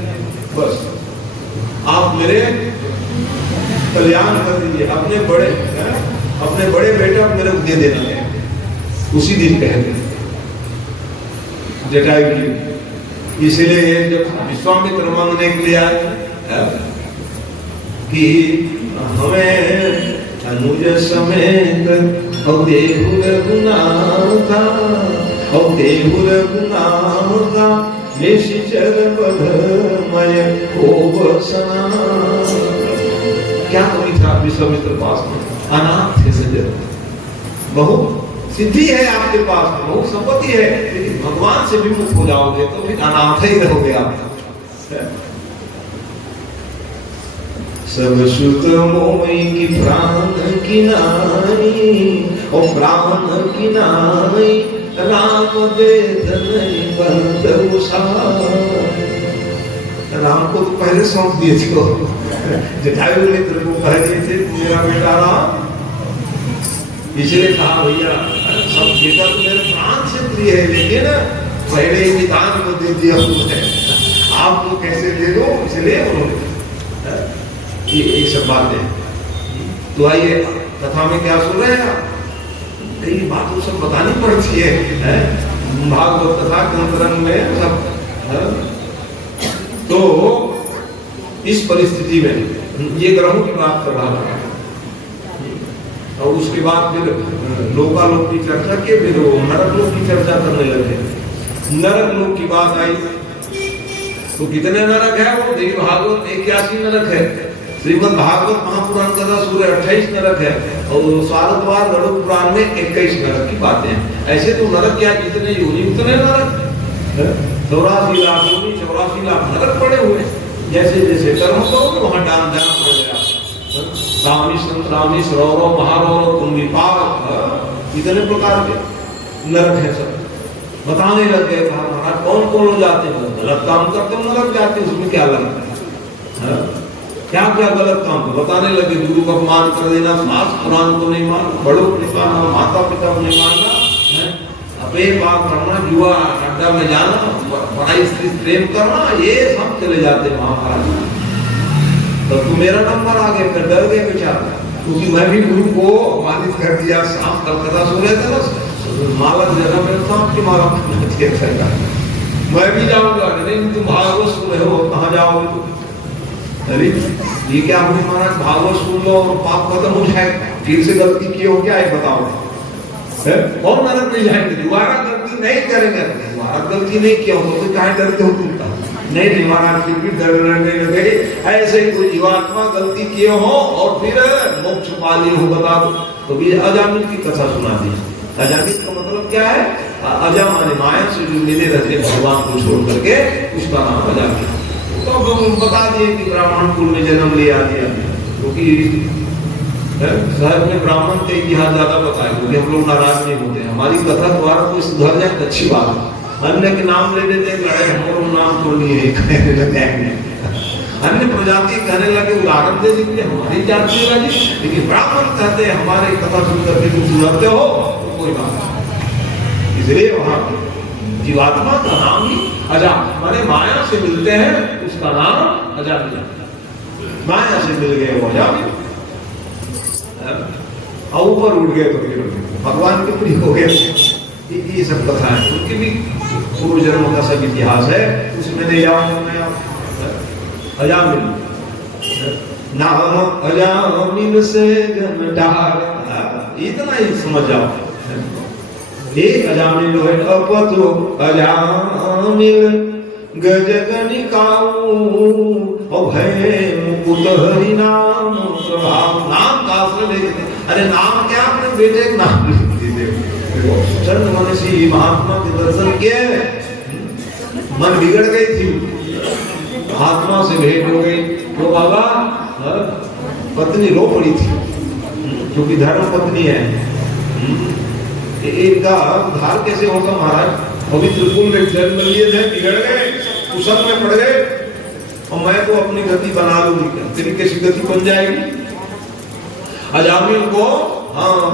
बस आप मेरे कल्याण कर दीजिए, अपने बड़े बेटा मेरे को दे देना है। उसी दिन कह दिया जटायु जी। इसलिए जब विश्वामित्र मांगने के लिए आए कि हमें अनुज समेत और देहु रघुनाथा और देहु रघुनाथा निश्चर बधमय को बसना। क्या कमी था विश्वामित्र पास में? अनाथ थे सज्जन, बहुत सिद्धि है आपके पास, बहुत संपत्ति है, लेकिन भगवान से भी मुक्त हो जाओगे तो फिर अनाथ ही रहोगे आप। सब सुत मोई की प्राण की नाई और प्राण की नाई राम वेद नहीं बंद राम को तो पहले सौंप दिए थे, जटायु मित्र को कह दिए थे मेरा बेटा राम। इसलिए कहा भैया सब बेटा तो मेरे प्राण से प्रिय है, लेकिन पहले ही निदान को दे दिया उन्होंने, आपको कैसे दे दो, इसलिए उन्होंने ये सब बातें। तो आइए कथा में क्या सुन रहे हैं आप? कई बातों सब बतानी पड़ती है भागवत कथा के अंतरंग में सब। तो इस परिस्थिति में ये ग्रहों की बात कर रहा था, और उसके बाद फिर लोकालोक की चर्चा के, फिर नरक लोक की चर्चा करने लगे। नरक लोक की बात आई तो कितने नरक है? वो देवी भागवत 81 नरक है, श्रीमद् भागवत महापुराण कथा सूर्य 28 नरक है, और स्वारद्वार गरुड़ पुराण में 21 नरक की बातें हैं। ऐसे तो नरक क्या, जितने योनि उतने नरक, 84 लाख योनि 84 लाख नरक पड़े हुए। जैसे जैसे कर्म करोगे वहां डाल जाना पड़ेगा। रामी संतरामी सरोवरों महारों कुंभिपाक, इतने प्रकार के नरक है सब बताने लग गए। महाराज कौन कौन हो जाते हैं? गलत काम करते हो नरक जाते हैं, उसमें क्या लगता है? क्या क्या गलत काम तो बताने लगे। गुरु का अपमान कर देना, शास्त्र पुराण को नहीं मानना, बड़ों को नहीं मानना, माता पिता को नहीं मानना, अपे बात करना, युवा अड्डा में जाना, पढ़ाई स्त्री प्रेम करना, ये सब चले जाते महाराज। तो तू मेरा नंबर आ गया, फिर डर गए बेचारा, क्योंकि मैं भी गुरु को अपमानित कर दिया। सांप कलकत्ता सो रहे थे ना, माला जगह में सांप की माला मैं भी जाऊंगा। नहीं तुम भागवत सुन रहे हो, कहाँ जाओगे तुम? अरे ये क्या हुई महाराज, भागवत सुन लो और पाप खत्म हो जाए, फिर से गलती की हो क्या है बताओ? और नरक में जाएंगे, दोबारा गलती नहीं करेंगे। दोबारा गलती नहीं किया हो तो क्या डरते हो तुम? नहीं महाराज फिर भी डरने लगे। ऐसे ही कोई जीवात्मा गलती किए हो और फिर मोक्ष पा लिए हो बता दो, तो भी अजामिल की कथा सुना दी। अजामिल का मतलब क्या है? अजा माने माया से जो मिले रहते भगवान को छोड़ करके, उसका नाम अजामिल। तो अब हम बता दिए कि ब्राह्मण कुल में जन्म लिया दिया, क्योंकि शहर में ब्राह्मण के इतिहास ज्यादा बताए, क्योंकि हम लोग नाराज नहीं होते, हमारी कथा द्वारा कोई सुधर जाए तो अच्छी बात है। अन्य के नाम ले लेते लड़े, हमारे नाम तो नहीं है कहने लगे, अन्य प्रजाति कहने लगे उदाहरण दे दीजिए हमारी जाति है जी, लेकिन ब्राह्मण कहते हैं हमारे कथा सुन करके तुम सुधरते हो तो कोई बात नहीं। इसलिए वहां जीवात्मा का नाम ही अजा, माने माया से मिलते हैं उसका नाम अजा मिला, माया से मिल गए वो अजा मिला, और ऊपर उठ गए तो फिर भगवान के प्रिय हो गए। ये सब कथा है, उनके भी पूर्व जन्म का सब इतिहास है, उसमें ले जाऊंगा मैं आप। अजामिल नाम अजामिल से गंडार, इतना ही समझ जाओ। एक अजामिल है अपतो अजामिल गजगनिकाऊ अभय मुकुट हरि नाम प्रभाव। नाम का आश्रय ले, अरे नाम क्या, अपने बेटे का नाम ले देखो। चंद मनुष्य महात्मा के दर्शन किए, मन बिगड़ गई थी, महात्मा से भेंट हो गई तो बाबा पत्नी रो पड़ी थी, क्योंकि धर्म पत्नी है। इनका उद्धार कैसे होगा महाराज, पवित्र कुल में जन्म लिए थे, बिगड़ गए, कुशल में पड़ गए, और मैं तो अपनी गति बना लूंगी, तेरी कैसी गति बन जाएगी। अजामिल को हाँ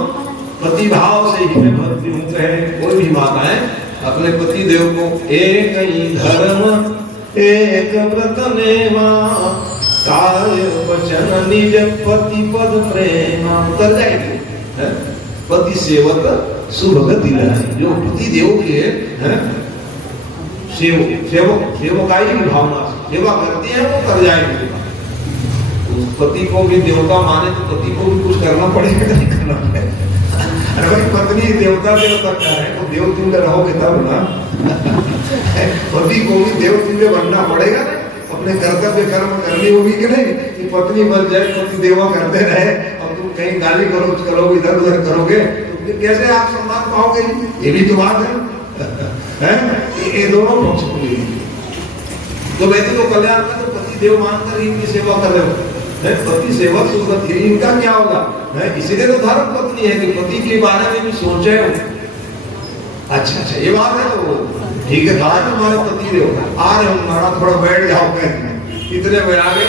प्रतिभाव से ही मैं भक्ति हूँ कहे, कोई भी माता है अपने पति देव को एक ही धर्म एक व्रत नेमा काय वचन निज पति पद प्रेम, उतर जाएगी। पति सेवक शुभ गति है, जो पति देव के सेवकाई की भावना से सेवा करती है वो कर जाएंगे। उस पति को भी देवता माने तो पति को भी कुछ करना पड़ेगा, नहीं करना पड़ेगा। अरे भाई पत्नी देवता देवता क्या है, तो देव तुल्य रहोगे तब ना। पति को भी देव तुल्य बनना पड़ेगा, अपने कर्तव्य कर्म करनी होगी कि नहीं, कि पत्नी बन जाए पति देवा करते रहे और तुम कहीं गाली गलौज करोगे इधर उधर करोगे तो कैसे आप सम्मान पाओगे, ये भी तो बात है। ये दोनों पक्ष खुले, तो वैसे तो कल्याण में तो पति देव मानकर इनकी सेवा कर रहे हो, पति सेवा सुगति, इनका क्या होगा, इसीलिए तो धर्म पत्नी है कि पति के बारे में भी सोचे। अच्छा अच्छा ये बात है, तो ठीक है, कहा हमारे पति देव आ रहे हो, थोड़ा बैठ जाओ, इतने में आ गए